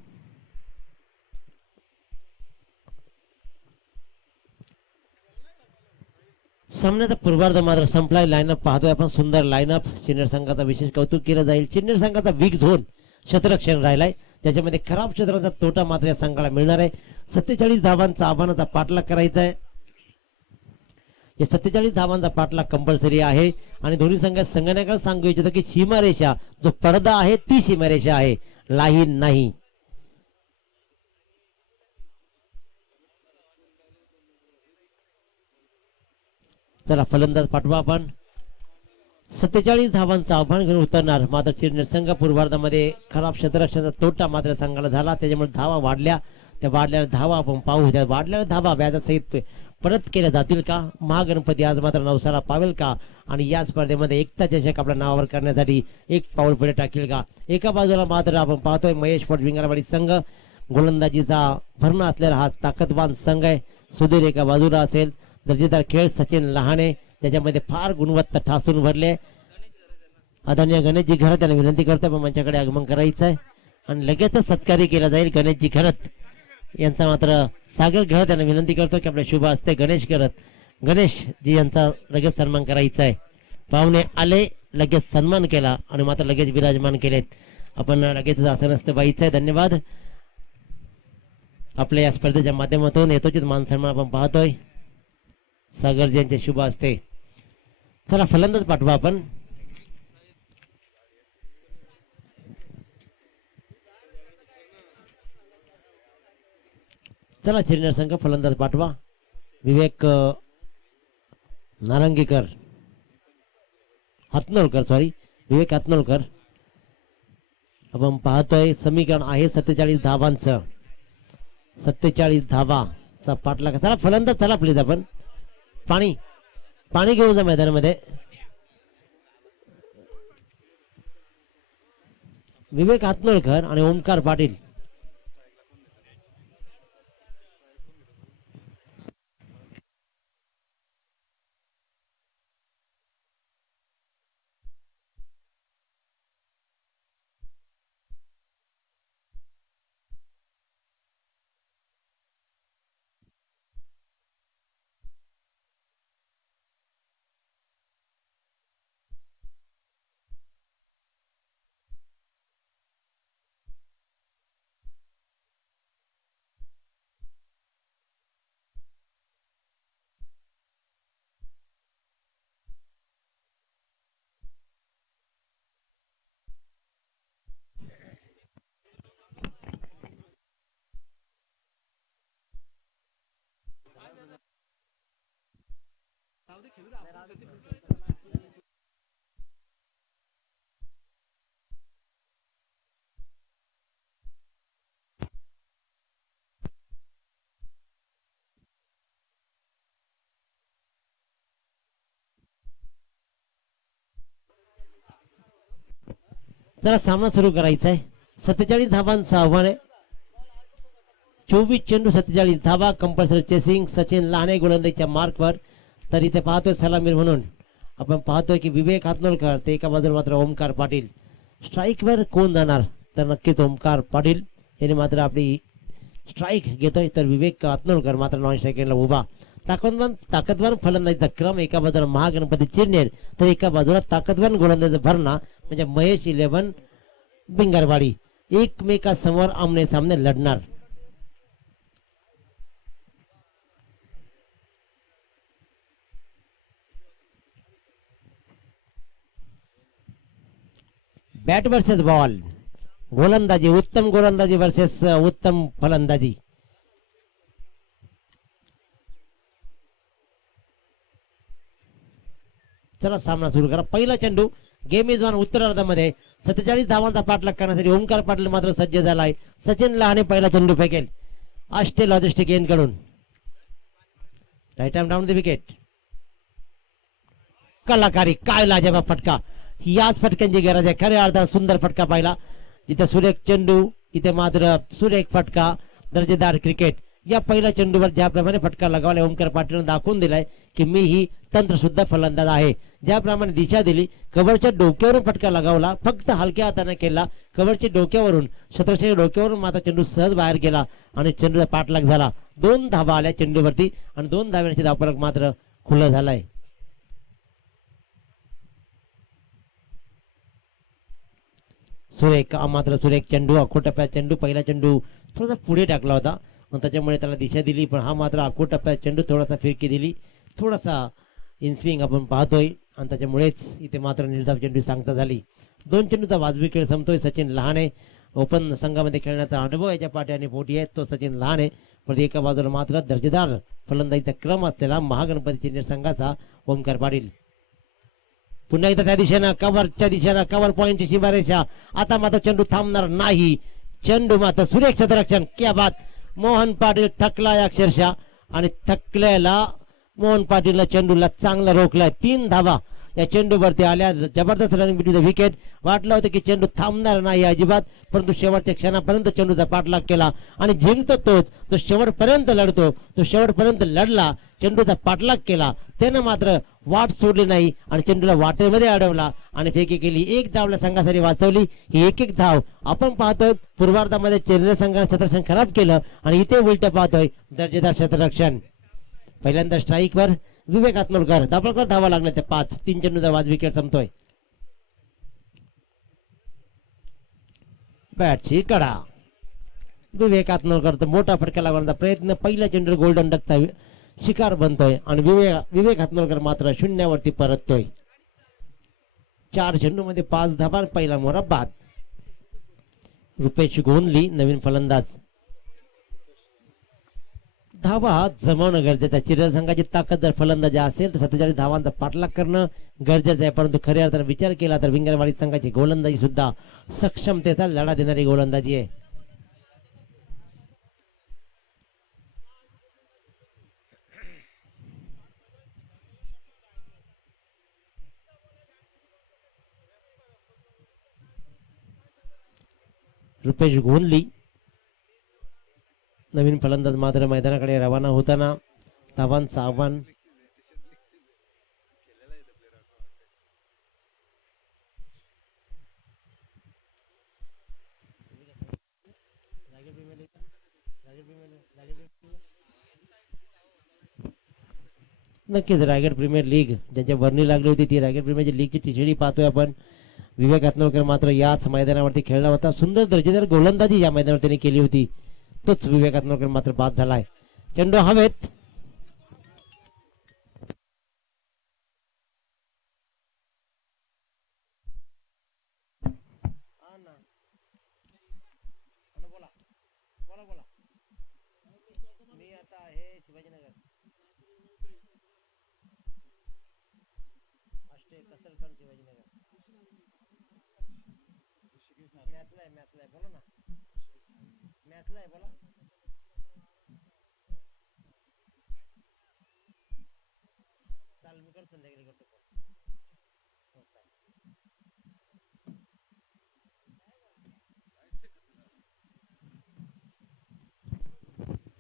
सामन्याचा पूर्वार्ध मात्र संपलाय. लाईनअप पाहतोय आपण, सुंदर लाईनअप. चिरनेर संघाचा विशेष कौतुक केलं जाईल. चिरनेर संघाचा वीक झोन क्षेत्ररक्षण राहिलाय, त्याच्यामध्ये खराब क्षेत्राचा तोटा मात्र या संघाला मिळणार आहे. 47 धावांचा आव्हानाचा पाठलाग करायचा आहे. या 47 धावांचा पाठलाग कंपल्सरी आहे आणि दोन्ही संघाकडे सांगू इच्छितो की सीमारेषा जो पडदा आहे ती सीमारेषा आहे, लाईन नाही. चला फलंदाज पाठवा आपण. 47 धावांचं आव्हान घेऊन उतरणार. मात्र चिरनेर संघ पूर्वार्धामध्ये खराब क्षेत्ररक्षणाचा तोटा मात्र संघाला झाला, त्याच्यामुळे धावा वाढल्या. त्या वाढलेल्या धावा आपण पाहू. त्या वाढलेल्या धावा व्याजासहित परत केल्या जातील का? महागणपती आज मात्र नवसाला पावेल का? आणि या स्पर्धेमध्ये एकता चषक आपल्या नावावर करण्यासाठी एक पाऊल पुढे टाकेल का? एका बाजूला मात्र आपण पाहतोय महेश फट विंगरवाडी संघ, गोलंदाजीचा भरणा असलेला हा ताकदवान संघ आहे. सुधीर एका बाजूला असेल. दर्जेदार खेळ सचिन लहाने, त्याच्यामध्ये फार गुणवत्ता ठासून भरले. आदरणीय गणेशजी घरत त्यांना विनंती करतो पण मंचाकडे आगमन करायचं आहे आणि लगेचच सत्कारी केला जाईल गणेशजी घरत यांचा. मात्र सागर घरत त्यांना विनंती करतो की आपल्या शुभ हस्ते गणेश घरत गणेशजी यांचा लगेच सन्मान करायचा आहे. पाहुणे आले लगेच सन्मान केला आणि मात्र लगेच विराजमान केलेत. आपण लगेच आसनस्थ व्हायचं आहे. धन्यवाद. आपल्या या स्पर्धेच्या माध्यमातून यथोचित मान सन्मान आपण पाहतोय सागरजी यांच्या शुभ हस्ते. चला फलंदाज पाठवा आपण. चला चिरनेर संघ फलंदाज पाठवा. विवेक नारंगीकर हातनोलकर विवेक हातनोलकर. आपण पाहतोय समीकरण आहे 47 धावांचं. 47 धावाचा पाठलाग. चला फलंदाज चला प्लीज आपण पाणी घेऊन जा मैदानामध्ये. विवेक हातनोलकर आणि ओमकार पाटील. चला सामना सुरू करायचा आहे. 47 धावांचं आव्हान आहे. 24 चेंडू 47 धावा. Compulsory chasing. सचिन लहाने गोलंदाजीच्या मार्कवर. तर इथे पाहतोय सलामीर म्हणून आपण पाहतोय की विवेक हातनोलकर ते एका बाजूला मात्र ओमकार पाटील. स्ट्राईकवर कोण जाणार तर नक्कीच ओमकार पाटील यांनी मात्र आपली स्ट्राईक घेतोय. तर विवेक हातनोलकर मात्र नॉन स्ट्राईकला उभा. ताकदवान फलंदाजीचा क्रम. एका बाजूला महागणपती चिरनेर तर एका बाजूला ताकदवान गोलंदाजीचा भरणा म्हणजे महेश 11 भिंगरवाडी एकमेकासमोर आमने सामने लढणार. Bat versus ball. गोलंदाजी उत्तम गोलंदाजी वर्सेस उत्तम फलंदाजी. चला सामना सुरू करा. पहिला चेंडू गेम इज वन. उत्तरार्धामध्ये 47 धावांचा पाठलाग करण्यासाठी ओमकार पाटील मात्र सज्ज झालाय. सचिन लहाने पहिला चेंडू फेकेल आष्टे लॉजिस्टिक यांकडून. Right arm down the wicket. कलाकारी काय लाजवाब फटका. याच फटक्यांची गरज आहे. खऱ्या अर्थात सुंदर फटका पाहिला. जिथे सुरेख चेंडू इथे मात्र सुरेख फटका. दर्जेदार क्रिकेट. या पहिल्या चेंडूवर ज्याप्रमाणे फटका लगावला ओमकार पाटीलने दाखवून दिलाय की मी ही तंत्रशुद्ध फलंदाज आहे. ज्याप्रमाणे दिशा दिली कव्हरच्या डोक्यावरून फटका लगावला. फक्त हलक्या हाताने केला. कव्हरच्या डोक्यावरून शत्रक्षच्या डोक्यावरून मात्र चेंडू सहज बाहेर गेला आणि चेंडूचा पाठलाग झाला. 2 धावा आल्या चेंडूवरती आणि 2 धाव्यांचे धावफलक मात्र खुला झालाय. सुरेख मात्र सुरेख चेंडू अखोटप्प्यात चेंडू. पहिला चेंडू थोडासा पुढे टाकला होता त्याच्यामुळे त्याला दिशा दिली. पण हा मात्र अखोटप्प्यात चेंडू थोडासा फिरकी दिली. थोडासा इनस्विंग आपण पाहतोय आणि त्याच्यामुळेच इथे मात्र निर्धाव चेंडू सांगता झाली. 2 चेंडूचा वाजवी खेळ संपतोय. सचिन लहाने ओपन संघामध्ये खेळण्याचा अनुभव याच्या पाठी आणि पोटी आहे तो सचिन लहाने. पण एका बाजूला मात्र दर्जेदार फलंदाजीचा क्रम असलेला महागणपती चिरनेर संघाचा ओमकार पाटील. पुन्हा एकदा त्या दिशेनं कव्हरच्या दिशेनं कव्हर पॉईंटची शिबारेषा. आता मात्र चेंडू थांबणार नाही. चेंडू मात्र सुरेख क्षेत्ररक्षण. क्या बात. मोहन पाटील थकलाय अक्षरशः आणि थकलेला मोहन पाटीलला चेंडूला चांगला रोखलाय. 3 धावा या चेंडूवरती आल्या. जबरदस्त रनिंग बिटवीन द विकेट. वाटलं होतं की चेंडू थांबणार नाही अजिबात, परंतु शेवटच्या क्षणापर्यंत चेंडूचा पाठलाग केला आणि जिंकतो तोच, तो शेवटपर्यंत लढतो, तो शेवटपर्यंत लढला, चेंडूचा पाठलाग केला, त्यानं मात्र वाट सोडली नाही आणि चेंडूला वाटेमध्ये अडवला आणि फेकी केली. एक धावला संघासाठी वाचवली. ही एक एक धाव आपण पाहतोय. पूर्वार्धामध्ये चेन्नई संघाने क्षेत्ररक्षण खराब केलं आणि इथे उलट पाहतोय दर्जेदार क्षेत्ररक्षण. पहिल्यांदा स्ट्राईकवर विवेक आत्मोलकर. दाबळकर धावा लागल्या त्या 5. 3 चेंडूचा वाज विकेट संपतोय. बॅटची कडा. विवेक आत्मोलकर मोठा फटका लागण्याचा प्रयत्न. पहिल्या चेंडू गोल्डन डकचा शिकार बनतोय आणि विवेक हातनोलकर मात्र शून्यावरती परततोय. 4 चेंडूमध्ये 5 धावा. पहिला मोहरा बाद. रुपेश गोंधली नवीन फलंदाज. धावा जमवणं गरजेचं आहे. चिरल संघाची ताकद जर फलंदाजी असेल तर 47 धावांचा पाठलाग करणं गरजेचं आहे, परंतु खऱ्या अर्थाने विचार केला तर विंगरवाडी संघाची गोलंदाजी सुद्धा सक्षमतेचा लढा देणारी गोलंदाजी आहे. रुपेश गोंधली नवीन फलंदाज मात्र मैदानाकडे रवाना होताना धावांचं आव्हान. नक्कीच रायगड प्रीमियर लीग ज्यांच्या वर्णी लागली होती ती रायगड प्रीमियर लीगची टिचडी पाहतोय आपण. विवेक आत्मोलकर मात्र याच मैदानावरती खेळला होता. सुंदर दर्जेदार गोलंदाजी या मैदानावर त्यांनी केली होती. तोच विवेक आत्मोलकर मात्र बाद झालाय. चेंडू हवेत.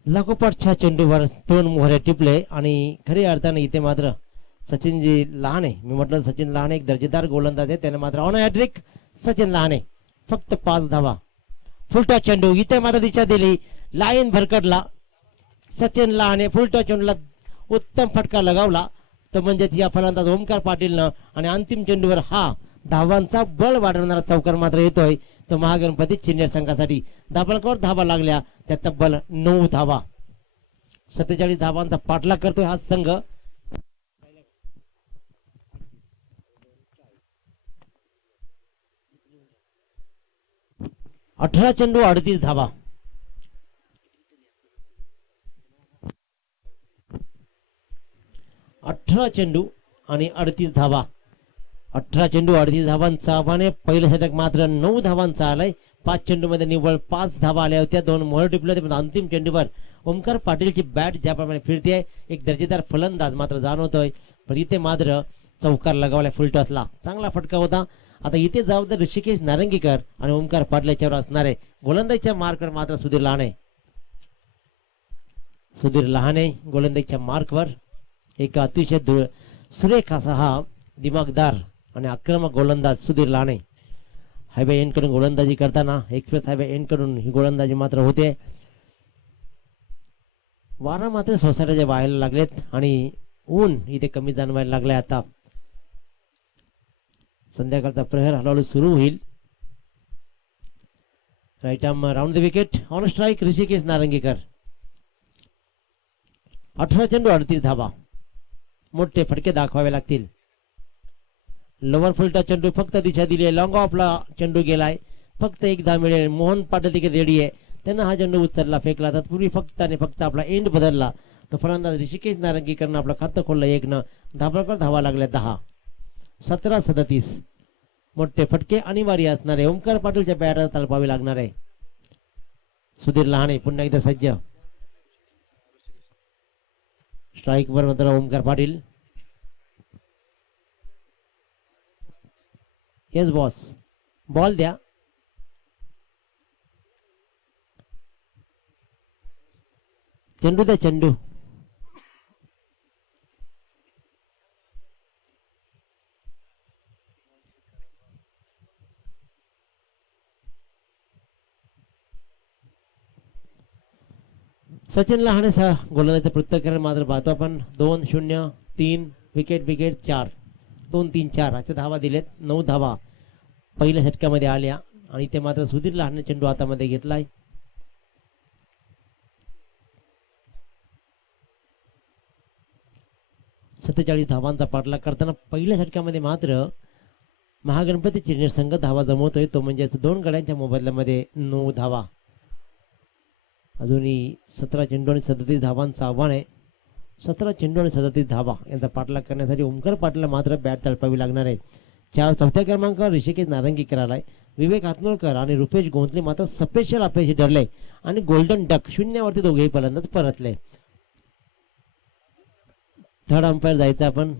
लागोपाठच्या चेंडूवर 2 मोहरे टिपले आणि खऱ्या अर्थाने इथे मात्र सचिनजी लहाने, मी म्हटलं सचिन लहाने एक दर्जेदार गोलंदाज आहे, त्याने मात्र ऑन हॅट्रिक. सचिन लहाने फक्त 5 धावा. फुलटा चेंडू इथे मात्र दिशा दिली, लाईन भरकडला. सचिन लहाने फुलटा चेंडूला उत्तम फटका लगावला. तर म्हणजेच या फलंदाज ओमकार पाटीलनं आणि अंतिम चेंडूवर हा धावांचा बळ वाढवणारा चौकार मात्र येतोय. तो महागणपती सिनियर संघासाठी दाबळकर धावा लागल्या त्या तब्बल 9 धावा. 47 धावांचा पाठलाग करतोय हा संघ. 18 चेंडू 38 धावा. 18 चेंडू आणि 38 धावा. 18 चेंडू 38 धावांचा आव्हाने. पहिलं षटक मात्र 9 धावांचा आलाय. 5 चेंडू मध्ये निव्वळ 5 धावा आल्या होत्या. 2 मोहर टिपले होते. अंतिम चेंडूवर ओमकार पाटीलची बॅट ज्याप्रमाणे फिरते एक दर्जेदार फलंदाज मात्र जाणवतोय, पण इथे मात्र चौकार लगावला फुलटॉसला. चांगला फटका होता. आता इथे जबाबदार ऋषिकेश नारंगीकर आणि ओमकार पाटील याच्यावर असणार आहे. गोलंदाजीच्या मार्कवर मात्र सुधीर लहाने. सुधीर लहाने गोलंदाजीच्या मार्कवर. एक अतिशय सुरेख असा हा दिमागदार आणि आक्रमक गोलंदाज सुधीर लहाने. हायवे एंड कडून गोलंदाजी करताना एक्सप्रेस हायवे एंड कडून ही गोलंदाजी मात्र होते. वारा मात्र सोसायटीच्या व्हायला लागलेत आणि ऊन इथे कमी जाणवायला लागलाय. आता संध्याकाळचा प्रहर हळूहळू सुरू होईल. Right arm round the wicket. On strike Hrishikesh Narangikar. 18 चेंडू 38 धावा. मोठे फटके दाखवावे लागतील. लोवर फुलटा चेंडू फक्त दिशा दिली आहे. लॉंग ऑफला चेंडू गेलाय. फक्त 1 धाव मिळेल. मोहन पाटील तिकडे रेडी आहे. त्यांना हा चेंडू उचलला फेकला. तत्पूर्वी फक्त आणि फक्त आपला एंड बदलला. तो फलंदाज ऋषिकेश नारंगीकरनं आपलं खातं खोललं 1 न. दाभोळकर धावा लागल्या 10. 17-37. मोठे फटके अनिवार्य असणार आहे. ओमकार पाटीलच्या बॅटला तळपावी लागणार आहे. सुधीर लहाने पुन्हा एकदा सज्ज. स्ट्राईक वर मात्र Omkar Patil. Yes boss, ball द्या. चेंडू द्या, चेंडू. सचिन लहाने गोलंदाजीचा प्रत्युत्तर मात्र पाहतो आपण. 2-0, 3 विकेट विकेट 4, 2-3-4 अशा धावा दिलेत. 9 धावा पहिल्या षटकामध्ये आल्या आणि ते मात्र सुधीर लहाने चेंडू हातामध्ये घेतलाय. सत्तेचाळीस धावांचा पाठलाग करताना पहिल्या षटकामध्ये मात्र महागणपती चिरनेर संघ धावा जमवतोय. तो म्हणजे 2 गड्यांच्या मोबदल्यामध्ये 9 धावा. अजूनही 17 चेंडू आणि 37 धावांचं आव्हान आहे. 17 चेंडू आणि 37 धावा यांचा पाठलाग करण्यासाठी ओमकार पाटला मात्र बॅट तळपावी लागणार आहे. चौथ्या क्रमांकावर ऋषिकेश नारंगीकर आलाय. विवेक हातनोळकर आणि रुपेश गोंधले मात्र स्पेशल अपयशी ठरले आणि गोल्डन डक शून्यावरती दोघेही फलंदाज परतले. थर्ड अंपायर जायचं आपण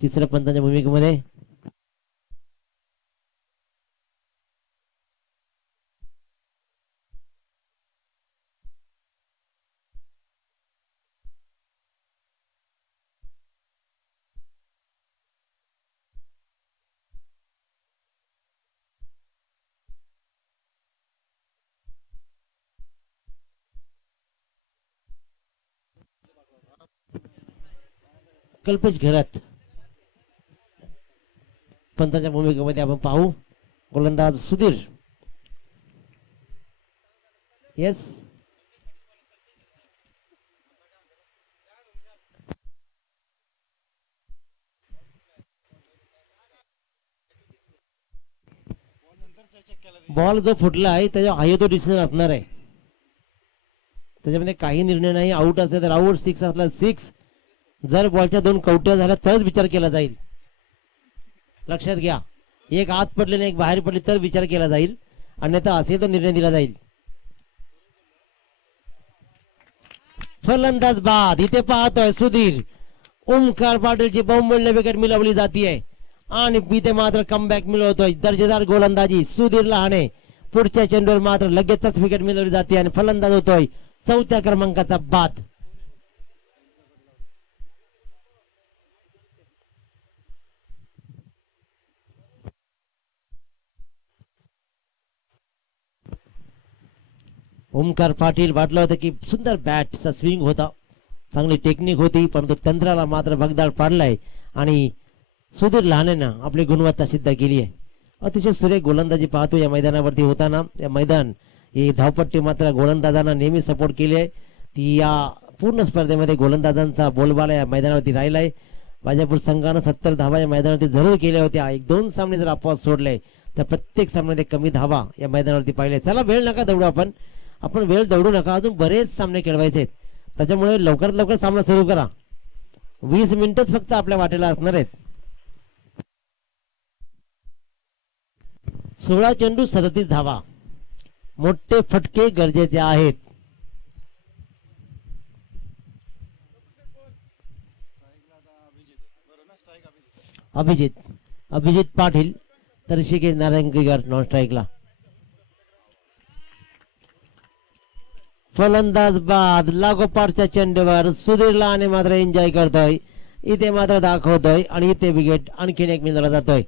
तिसऱ्या पंतांच्या भूमिकेमध्ये. कल्पेश घरात पंतांच्या भूमिकेमध्ये आपण पाहू. गोलंदाज सुधीर. येस, बॉल जो फुटला आहे त्याच्या आहे तो डिसिजन असणार आहे. त्याच्यामध्ये काही निर्णय नाही. आउट असेल तर आउट, 6 असला 6. जर बॉलच्या 2 कवट्या झाल्या तरच विचार केला जाईल. लक्षात घ्या, एक आत पडले आणि एक बाहेर पडले तर विचार केला जाईल, अन्यथा असेल तर निर्णय दिला जाईल. फलंदाज बाद. इथे पाहतोय सुधीर. ओमकार पाटीलची बहुमूल्य विकेट मिळवली जाते आणि इथे मात्र कमबॅक मिळवतोय. दर्जेदार गोलंदाजी सुधीर लहाने. पुढच्या चेंडूवर मात्र लगेचच विकेट मिळवली जाते आणि फलंदाज होतोय 4थ्या क्रमांकाचा बाद. ओमकार पाटील वाटलं होतं की सुंदर बॅटचा स्विंग होता, चांगली टेक्निक होती, परंतु तंत्राला मात्र भगदाड पाडलाय आणि सुधीर लहानेनं आपली गुणवत्ता सिद्ध केली आहे. अतिशय सुरेख गोलंदाजी पाहतो या मैदानावरती होताना. या मैदान ही धावपट्टी मात्र गोलंदाजांना नेहमी सपोर्ट केली आहे. ती या पूर्ण स्पर्धेमध्ये गोलंदाजांचा बोलबाला या मैदानावरती राहिलाय. बाजापूर संघानं 70 धावा या मैदानावरती जरूर केल्या होत्या. 1-2 सामने जर अपवाद सोडले तर प्रत्येक सामन्यामध्ये कमी धावा या मैदानावरती पाहिले. चला, वेळ नका दौडू आपण वेळ दौडू नका. अजून बरेच सामने खेळवायचे आहेत, त्याच्यामुळे लवकरात लवकर सामना सुरू करा. 20 मिनिटच फक्त आपल्या वाटेला असणार आहेत. 16 चेंडू 37 धावा. मोठे फटके गरजेचे आहेत. अभिजित पाटील तर ऋषिकेश नारंगीकर नॉन स्ट्राईकला. फलंदाज बाद. लागोपाठच्या चेंडूवर सुधीर लहाने मात्र एन्जॉय करतोय. इथे मात्र दाखवतोय आणि इथे विकेट आणखीन एक मिळवला जातोय.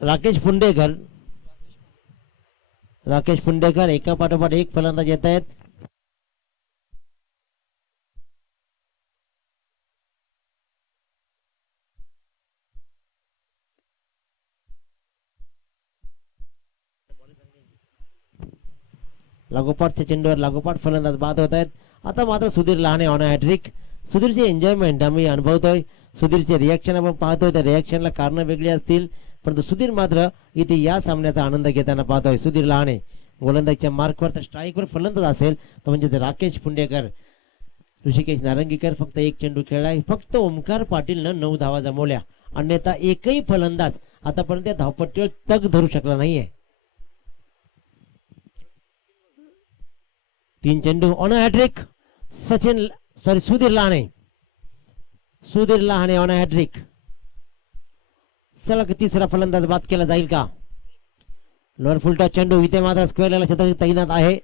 राकेश फुंडेकर एका पाठोपाठ एक फलंदाज येत आहेत. लागोपाठच्या चेंडूवर लागोपाठ फलंदाज बाद होत आहेत. आता मात्र सुधीर लहाने ऑन हॅट्रिक. सुधीरची एन्जॉयमेंट आम्ही अनुभवतोय. सुधीरचे रिॲक्शन आपण पाहतोय. त्या रिॲक्शनला कारण वेगळी असतील, परंतु सुधीर मात्र इथे या सामन्याचा आनंद घेताना पाहतोय. सुधीर लहाने गोलंदाजीच्या मार्कवर तर स्ट्राईकवर फलंदाज असेल तो म्हणजे राकेश फुंडेकर. ऋषिकेश नारंगीकर फक्त एक चेंडू खेळलाय. फक्त ओमकार पाटीलनं 9 धावा जमवल्या, अन्यथा एकही फलंदाज आतापर्यंत या धावपट्टीवर तग धरू शकला नाहीये. 3 चेंडू on hattrick. Sudhir Lahane Sudhir Lahane on hattrick. चला तिसरा फलंदाज बाद केला जाईल का? लोअर फुलटा चेंडू इथे मात्र स्क्वेअरला क्षेत्ररक्षक तैनात आहे.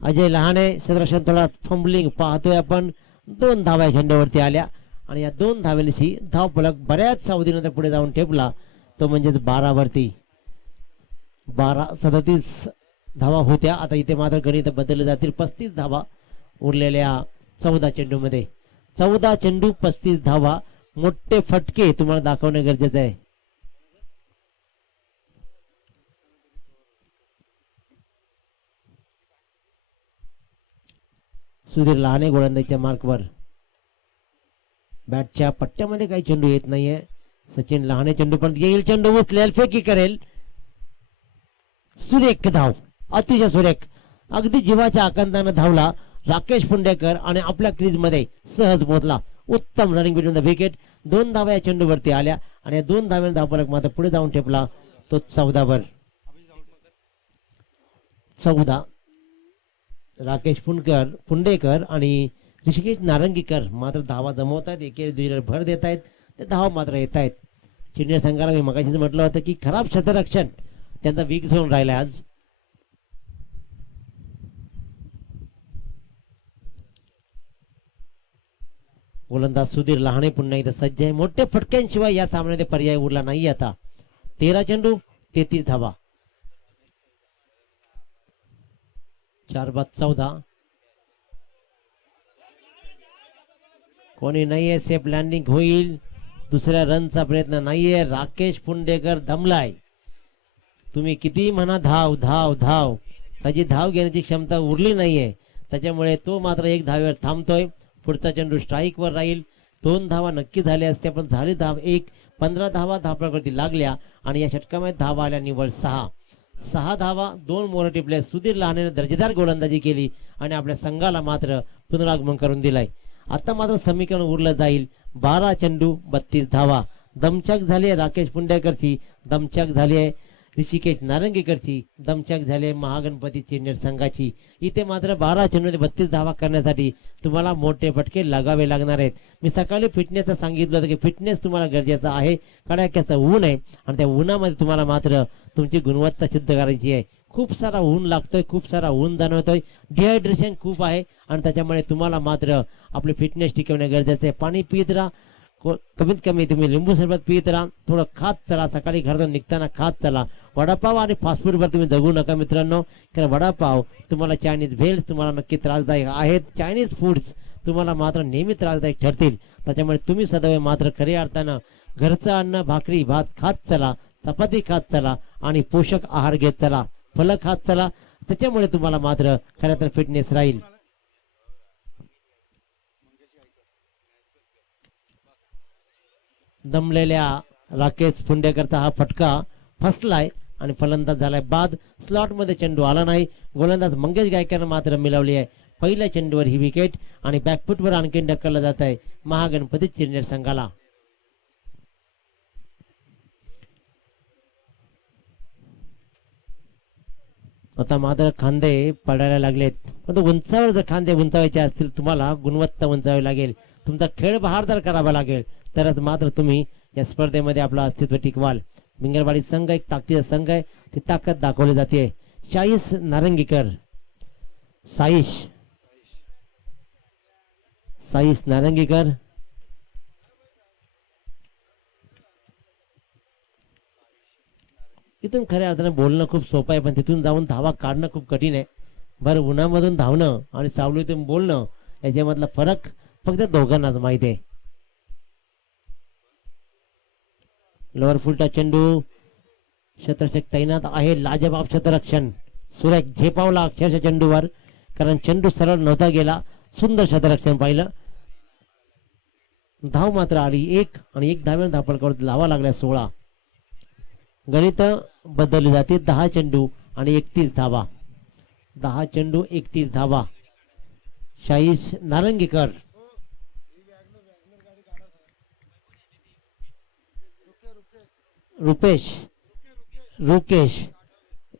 अजय लहाने क्षेत्ररक्षण थोडा फंबलिंग पाहतोय आपण. 2 धावा या चेंडूवरती आल्या आणि या 2 धावेची धाव फलक बऱ्याच सावधीनंतर पुढे जाऊन ठेपला, तो म्हणजेच 12 वरती. 12-37 धावा होत्या. आता इथे मात्र गणित बदलले जातील. 35 धावा उरलेल्या 14 चेंडूमध्ये. 14 चेंडू 35 धावा. मोठे फटके तुम्हाला दाखवणे गरजेचे आहे. सुधीर लहाने गोलंदाजीच्या मार्कवर. बॅटच्या पट्ट्यामध्ये काही चेंडू येत नाहीये. सचिन लहाने चेंडू पण येईल. चेंडू उचलेल, फेकी करेल. सुरेख धाव, अतिशय सुरेख, अगदी जीवाच्या आकांताने धावला राकेश पुंडेकर आणि आपल्या क्रीज मध्ये सहज पोहोचला. उत्तम रनिंग बिटवीन द विकेट. 2 धावा या चेंडूवरती आल्या आणि या 2 धाव्याने धावफलक मात्र पुढे जाऊन ठेपला, तो 14 वर. 14 राकेश पुंडेकर आणि ऋषिकेश नारंगीकर मात्र धावा जमवत आहेत. एके दुहेरीवर भर देत आहेत. ते धावा मात्र येत आहेत. सिनियर संघाला मी मगाशीच म्हटलं होतं की खराब क्षेत्ररक्षण त्यांचा वीक झोन राहिला आज. गोलंदाज सुधीर लहाने पुन्हा एकदा सज्ज आहे. मोठ्या फटक्यांशिवाय या सामन्यात पर्याय उरला नाही. आता 13 चेंडू 33 धावा. 4 बाद 14. कोणी नाहीये. सेफ लँडिंग होईल. दुसऱ्या रनचा प्रयत्न नाहीये. राकेश पुंडेकर दमलाय. तुम्ही किती म्हणा धाव धाव धाव, त्याची धाव घेण्याची क्षमता उरली नाहीये. त्याच्यामुळे तो मात्र 1 धावेवर थांबतोय. पुढचा चेंडू स्ट्राईक वर राहील. 2 धावा नक्की झाल्या असत्या पण झाली धाव 1. 15 धावा धावफलकावरती लागल्या आणि या षटकामध्ये धावा आल्या निव्वळ 6 धावा. 2 मोर टिपले. सुधीर लहानेने दर्जेदार गोलंदाजी केली आणि आपल्या संघाला मात्र पुनरागमन करून दिलाय. आता मात्र समीकरण उरलं जाईल. 12 चेंडू 32 धावा. दमछाक झाली राकेश पुंडेकरची, दमछाक झाली आहे ऋषिकेश नारंगीकरची, दमछाक झाली महागणपती सिनियर संघाची. इथे मात्र 12 चेंडूमध्ये 32 धावा करण्यासाठी तुम्हाला मोठे फटके लागावे लागणार आहेत. मी सकाळी फिटनेसचं सांगितलं होतं की फिटनेस तुम्हाला गरजेचा आहे. कडाक्याचं ऊन आहे आणि त्या उन्हामध्ये तुम्हाला मात्र तुमची गुणवत्ता सिद्ध करायची आहे. खूप सारा ऊन लागतोय, खूप सारा ऊन जाणवतोय, डिहायड्रेशन खूप आहे आणि त्याच्यामुळे तुम्हाला मात्र आपली फिटनेस टिकवणे गरजेचं आहे. पाणी पित राहा. कमीत कमी तुम्ही लिंबू सरबत पित राहा. थोडं खात चला. सकाळी घरातून निघताना खात चला. वडापाव आणि फास्ट फूडवर तुम्ही जगू नका मित्रांनो, कारण वडापाव तुम्हाला चायनीज भेल्स तुम्हाला नक्की त्रासदायक आहेत. चायनीज फूड्स तुम्हाला मात्र नेहमी त्रासदायक ठरतील. त्याच्यामुळे तुम्ही सदैव मात्र खऱ्या अर्थानं घरचं अन्न भाकरी भात खात चला, चपाती खात चला आणि पोषक आहार घेत चला, फळं खात चला. त्याच्यामुळे तुम्हाला मात्र खऱ्या तर फिटनेस राहील. दमलेल्या राकेश पुंडेकरचा हा फटका फसलाय आणि फलंदाज झालाय बाद. स्लॉट मध्ये चेंडू आला नाही. गोलंदाज मंगेश गायकवाड मात्र मिळवली आहे. पहिल्या चेंडूवर ही विकेट आणि बॅकफुटवर आणखी ढकललं जात आहे महागणपती सिनियर संघाला. आता मात्र खांदे पडायला लागलेत. परंतु उंचावर जर खांदे उंचावायचे असतील तुम्हाला गुणवत्ता उंचावी लागेल. तुमचा खेळ बहारदार करावा लागेल तरच मात्र तुम्ही या स्पर्धेमध्ये आपलं अस्तित्व टिकवाल. भिंगरवाडी संघ एक ताकदीचा संघ आहे. ती ताकद दाखवली जाते. शाहीस नारंगीकर, साईश नारंगीकर इथून खऱ्या अर्थानं बोलणं खूप सोपं आहे पण तिथून जाऊन धावा काढणं खूप कठीण आहे. बरं उन्हामधून धावणं आणि सावलीतून बोलणं याच्यामधला फरक फक्त दोघांनाच माहिती आहे. लोअर फुलटा चेंडू क्षेत्ररक्षक तैनात आहे. लाजवाब क्षेत्ररक्षण सुरेख झेपावला अक्षरशः चेंडूवर, कारण चेंडू सरळ नव्हता गेला. सुंदर क्षेत्ररक्षण पाहिलं. धाव मात्र आली 1 आणि 1 धाव्याने धावफलकावर लावा लागल्या 16. गणित बदलली जाते. 10 चेंडू आणि 31 धावा. 10 चेंडू 31 धावा. शाहीस नारंगीकर,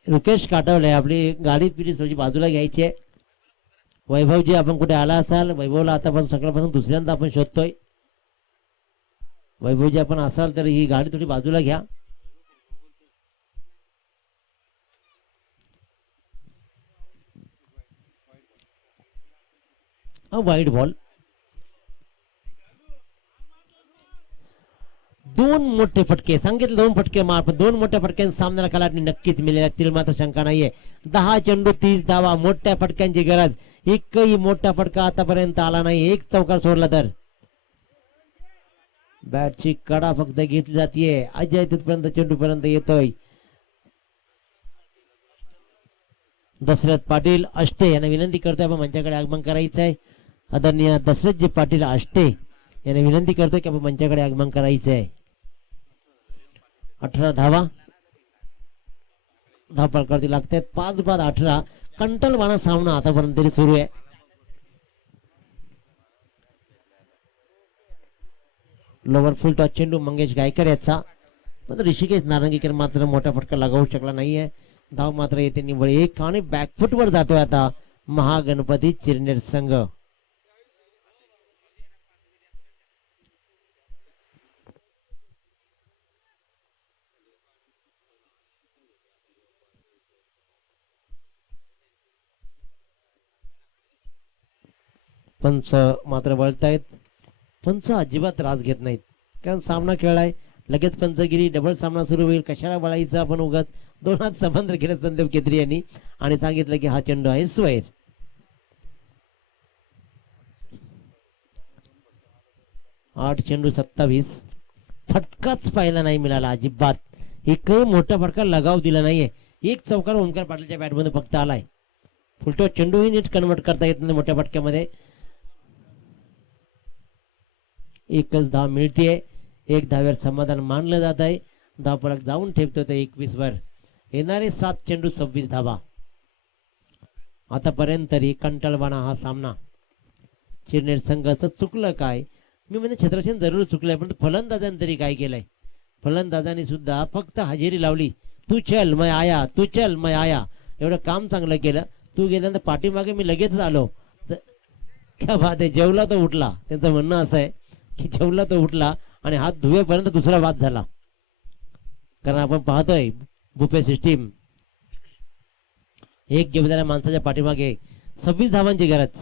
रुकेश काटवलंय. आपली गाडी पिली थोडी बाजूला घ्यायची आहे. वैभवजी आपण कुठे आला असाल? वैभवला आतापासून सकाळपासून दुसऱ्यांदा आपण शोधतोय. वैभवजी आपण असाल तर ही गाडी थोडी बाजूला घ्या. वाईट बॉल. दोन मोठे फटके सांगितले, 2 फटके मार, पण 2 मोठ्या फटक्यांनी सामन्याला कलाटणी नक्कीच मिळेल यातील मात्र शंका नाहीये. 10 चेंडू 30 धावा, मोठ्या फटक्यांची गरज. एकही मोठा फटका आतापर्यंत आला नाही. एक चौकार सोडला तर बॅटची कडा फक्त घेतली जाते. अजय तिथपर्यंत चेंडू पर्यंत येतोय. दशरथ पाटील अष्टे यांना विनंती करतोय आपण मंचाकडे आगमन करायचं आहे. आदरणीय दशरथजी पाटील अष्टे यांना विनंती करतोय की आपण मंचाकडे आगमन करायचं आहे. 18 धावा धावपळकरती लागतात. 5 बाद 18 कंटलवाणा सामना आतापर्यंत तरी सुरू आहे. लोवर फुल टॉस चेंडू मंगेश गायकर याचा, पण ऋषिकेश नारंगीकर मात्र मोठा फटका लगावू शकला नाहीये. धाव मात्र येते निव्वळ 1 आणि बॅकफुट वर जातोय आता महागणपती चिरनेर संघ. पंच मात्र वळतायत. पंच अजिबात त्रास घेत नाहीत, कारण सामना खेळलाय. लगेच पंचगिरी डबल सामना सुरू होईल. कशाला बळायचं आपण उगाच. 2 हात समंद्र केलं संदीप केतरी यांनी आणि सांगितलं की हा चेंडू आहे स्वैर. 8 चेंडू 27. फटकाच पाहायला नाही मिळाला अजिबात. एकही मोठा फटका लगाव दिला नाहीये. एक चौकार ओमकार पाटीलच्या बॅटमध्ये फक्त आलाय. फुलटो चेंडूही नीट कन्वर्ट करता येत नाही मोठ्या फटक्यामध्ये. एकच धाव मिळतीये. 1 धाव्यावर समाधान मानलं जात आहे. धावफलक जाऊन ठेवतो ते 21 वर. येणारे 7 चेंडू 26 धावा. आतापर्यंत तरी कंटाळवाणा हा सामना. चिरनेर संघाचं चुकलं काय? मी म्हणजे छत्रसेन जरूर चुकलंय, पण फलंदाजांनी तरी काय केलंय? फलंदाजांनी सुद्धा फक्त हजेरी लावली. तू चल मैं आया, तू चल मैं आया, एवढं काम चांगलं केलं. तू गेल्यानंतर पाठीमागे मी लगेच आलो. क्या बात आहे. जेवला तो उठला. त्यांचं म्हणणं असं आहे की जेवला तो उठला आणि हात धुवेपर्यंत दुसरा वाद झाला. कारण आपण पाहतोय बुफे सिस्टीम. एक जेवणाऱ्या माणसाच्या पाठीमागे 26 धावांची गरज.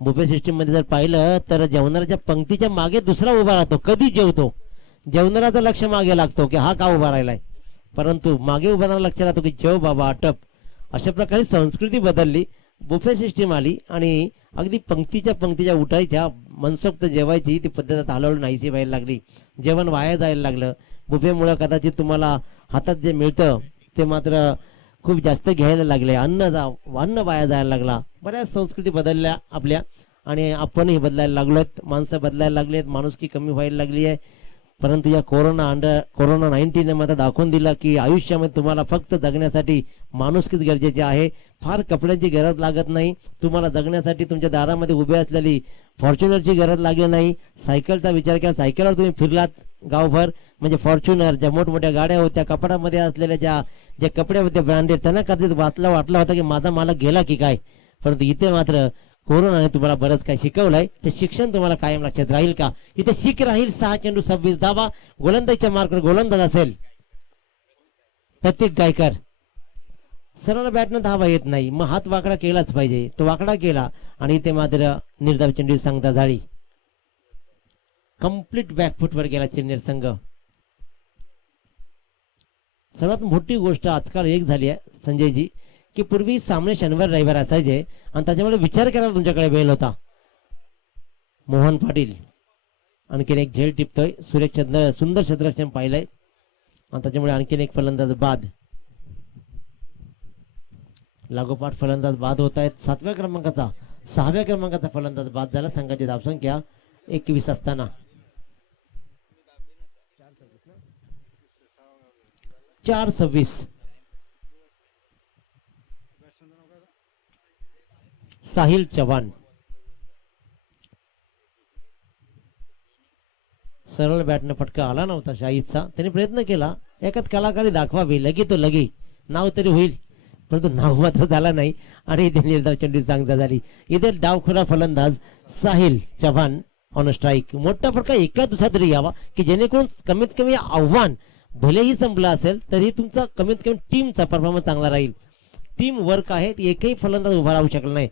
बुफे सिस्टीम मध्ये जर पाहिलं तर जेवणाऱ्याच्या पंक्तीच्या मागे दुसरा उभा राहतो. कधी जेवतो जेवणाऱ्याचं लक्ष मागे लागतो की हा का उभा राहिलाय, परंतु मागे उभा राहणार लक्ष राहतो की जेव बाबा आटप. अशा प्रकारे संस्कृती बदलली. बुफे सिस्टीम आली आणि अगदी पंक्तीच्या उठायच्या, मनसोक्त जेवायची ती पद्धत आता हळूहळू नाहीशी व्हायला लागली. जेवण वाया जायला लागलं. बुफेमुळे कदाचित तुम्हाला हातात जे मिळतं ते मात्र खूप जास्त घ्यायला लागले. अन्न वाया जायला लागला. बऱ्याच संस्कृती बदलल्या आपल्या आणि आपणही बदलायला लागलोत. माणसं बदलायला लागलेत. माणुसकी कमी व्हायला लागली आहे. परंतु या कोरोना 19 मध्ये दाखवून दिला की आयुष्यामध्ये तुम्हाला फक्त जगण्यासाठी माणुसकीच गरजेची आहे. फार कपड्यांची गरज लागत नाही. तुम्हाला जगण्यासाठी तुमच्या दारामध्ये उभी असलेली फॉर्च्युनरची गरज लागली नाही. सायकलचा विचार केला, सायकलवर तुम्ही फिरलात गावभर, म्हणजे फॉर्च्युनर ज्या मोठमोठ्या गाड्या होत्या, कपड्यामध्ये असलेल्या जे कपडे होते ब्रँडेड, त्यांना कधी वाटला होता की माझा मालक गेला की काय. परंतु इथे मात्र कोरोनाने तुम्हाला बरंच काही शिकवलंय. ते शिक्षण तुम्हाला कायम लक्षात राहील का? इथे शिक राहील. 6 चेंडू 26 धावा. गोलंदाजीच्या मार्कवर गोलंदाज असेल प्रतीक गायकर. सरळ बॅटनं धावा येत नाही, मग हात वाकडा केलाच पाहिजे. तो वाकडा केला आणि इथे मात्र निर्धाव चेंडू सांगता झाली. कंप्लीट बॅकफुटवर गेला चिरनेर संघ. सर्वात मोठी गोष्ट आजकाल एक झाली आहे संजयजी, की पूर्वी सामने शनिवार रविवार असायचे आणि त्याच्यामुळे विचार करायला तुमच्याकडे वेळ होता. मोहन पाटील आणखीन एक झेल टिपतोय. सुरेश सुंदर क्षेत्ररक्षण पाहिलंय आणि त्याच्यामुळे आणखीन एक फलंदाज बाद. लागोपाठ फलंदाज बाद होत आहेत. 6व्या क्रमांकाचा फलंदाज बाद झाला. संघाची धावसंख्या 21 असताना 4-26. साहिल चव्हाण सरळ बॅटने फटका आला नव्हता शाहीदचा. त्याने प्रयत्न केला, एकाच कलाकारी दाखवावी, लगी तो लगी नाव तरी होईल. परंतु नाव मात्र झाला नाही आणि इथे निर्धाव चेंडू चांगला झाली. इथे डावखुरा फलंदाज साहिल चव्हाण ऑन स्ट्राईक. मोठा फटका एका दुसरा तरी यावा की जेणेकरून कमीत कमी आव्हान भलेही संपलं असेल तरी तुमचा कमीत कमी टीमचा परफॉर्मन्स चांगला राहील. टीम वर्क आहे, एकही फलंदाज उभा राहू शकला नाही.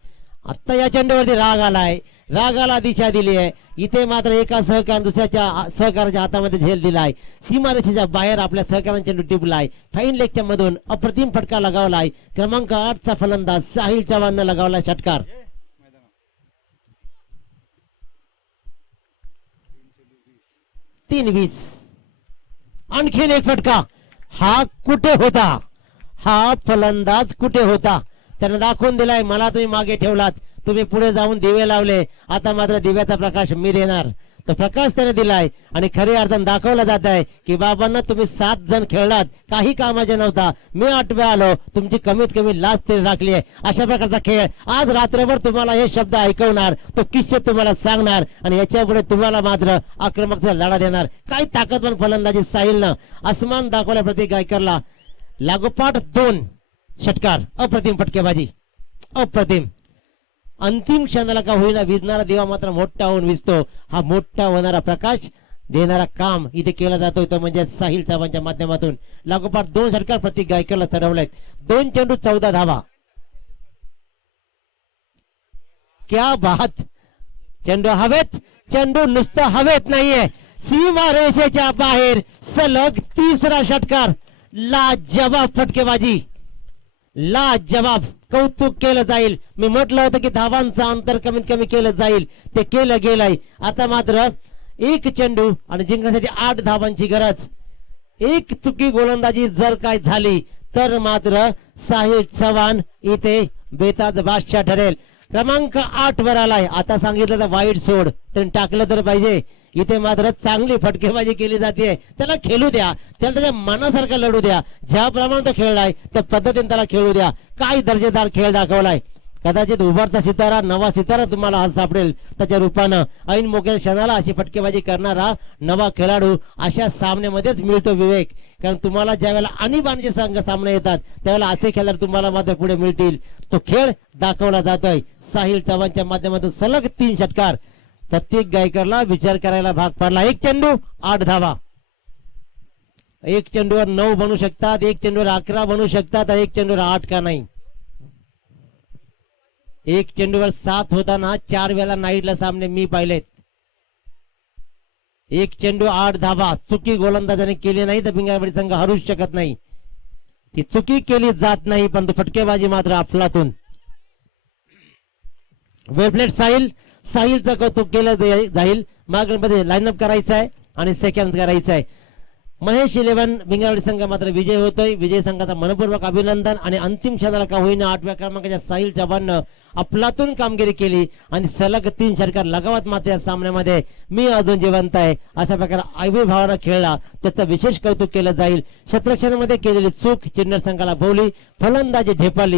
आता या चेंडूवरती राग आलाय, रागाला दिशा दिली आहे. इथे मात्र एका दुसऱ्याच्या सहकाराच्या हातामध्ये झेल दिलाय. सीमारेषेच्या बाहेर आपल्या सहकारांचा चेंडू टिपलाय. फाईन लेगच्या मधून अप्रतिम फटका लगावलाय. क्रमांक 8 चा फलंदाज साहिल चव्हाणनं लगावला षटकार. 3-20. आणखीन एक फटका. हा कुठे होता, हा फलंदाज कुठे होता? त्याने दाखवून दिलाय मला तुम्ही मागे ठेवलात, तुम्ही पुढे जाऊन दिवे लावले, आता मात्र दिव्याचा प्रकाश मी देणार. तो प्रकाश त्याने दिलाय आणि खऱ्या अर्थाने दाखवला जात आहे की बाबांना तुम्ही 7 जण खेळलात, काही कामाचे नव्हता, मी 8व्या आलो, तुमची कमीत कमी लाज तरी राखली आहे. अशा प्रकारचा खेळ आज रात्रभर तुम्हाला हे शब्द ऐकवणार, तो किस्से तुम्हाला सांगणार आणि याच्यापुढे तुम्हाला मात्र आक्रमकचा लढा देणार. काही ताकदवान फलंदाजी साहिलनं आसमान दाखवल्या प्रति गायकरला. लागोपाठ 2 षटकार. अप्रतिम फटकेबाजी, अप्रतिम. अंतिम क्षणाला का होईना विजणारा दिवा मात्र मोठा होऊन विजतो. हा मोठा होणारा प्रकाश देणारा काम इथे केला जातोय तो म्हणजे साहिल चव्हाणच्या माध्यमातून. लागोपाठ 2 षटकार प्रत्येक गायकरला चढवलेत. 2 चेंडू 14 धावा. क्या बात. चेंडू हवेत, चेंडू नुसता हवेत नाहीये, सीमा रेषेच्या बाहेर. सलग 3रा षटकार. लाजवाब फटकेबाजी, लाजवाब. कौतुक केलं जाईल. मी म्हटलं होतं की धावांचं अंतर कमीत कमी केलं जाईल, ते केलं गेलंय. आता मात्र 1 चेंडू आणि जिंकण्यासाठी 8 धावांची गरज. एक चुकी गोलंदाजी जर काय झाली तर मात्र साहिल चव्हाण इथे बेताज बादशाह ठरेल. क्रमांक 8 वर आलाय. आता सांगितलं तर वाईट सोड, त्यांनी टाकलं तर पाहिजे. इथे मात्र चांगली फटकेबाजी केली जाते. त्याला खेळू द्या, त्याला त्याच्या मनासारखं लढू द्या. ज्याप्रमाणे तो खेळलाय त्या पद्धतीने त्याला खेळू द्या. काय दर्जेदार खेळ दाखवलाय. कदाचित उभारता सितारा, नवा सितारा तुम्हाला आज सापडेल त्याच्या रूपानं. ऐन मोक्या क्षणाला अशी फटकेबाजी करणारा नवा खेळाडू अशा सामन्यामध्येच मिळतो विवेक. कारण तुम्हाला ज्यावेळेला आणीबाणीचे संघ सामने येतात त्यावेळेला असे खेळाडू तुम्हाला मात्र पुढे मिळतील. तो खेळ दाखवला जातोय साहिल चव्हाणच्या माध्यमातून. सलग 3 षटकार. प्रत्येक गायकरला विचार करायला भाग पडला. 1 चेंडू 8 धावा. 1 चेंडूवर 9 बनू शकतात, 1 चेंडूवर 11 बनू शकतात, 1 चेंडूवर 8 का नाही. 1 चेंडूवर 7 होताना 4 वेळा नाईटला सामने मी पाहिलेत. 1 चेंडू 8 धावा. चुकी गोलंदाजाने केली नाही तर भिंगारवाडी संघ हरूच शकत नाही. ती चुकी केली जात नाही, पण फटकेबाजी मात्र अफलातून. वेल प्लेट साहिल. साहिलचं कौतुक केलं जाईल. मागमध्ये लाईनअप करायचं आहे आणि सेकंड करायचं आहे. महेश 11 भिंगारवाडी संघ मात्र विजय होतोय. विजय संघाचा मनपूर्वक अभिनंदन. आणि अंतिम क्षणाला का होईना 8व्या क्रमांकाच्या साहिल चव्हाणनं अफलातून कामगिरी केली आणि सलग 3 षटकार लगावत मात्र या सामन्यामध्ये मी अजून जिवंत आहे अशा प्रकारे आविर्भावानं खेळला. त्याचं विशेष कौतुक केलं जाईल. क्षेत्ररक्षणामध्ये केलेली चूक चिन्नर संघाला भोवली. फलंदाजी ढेपाली.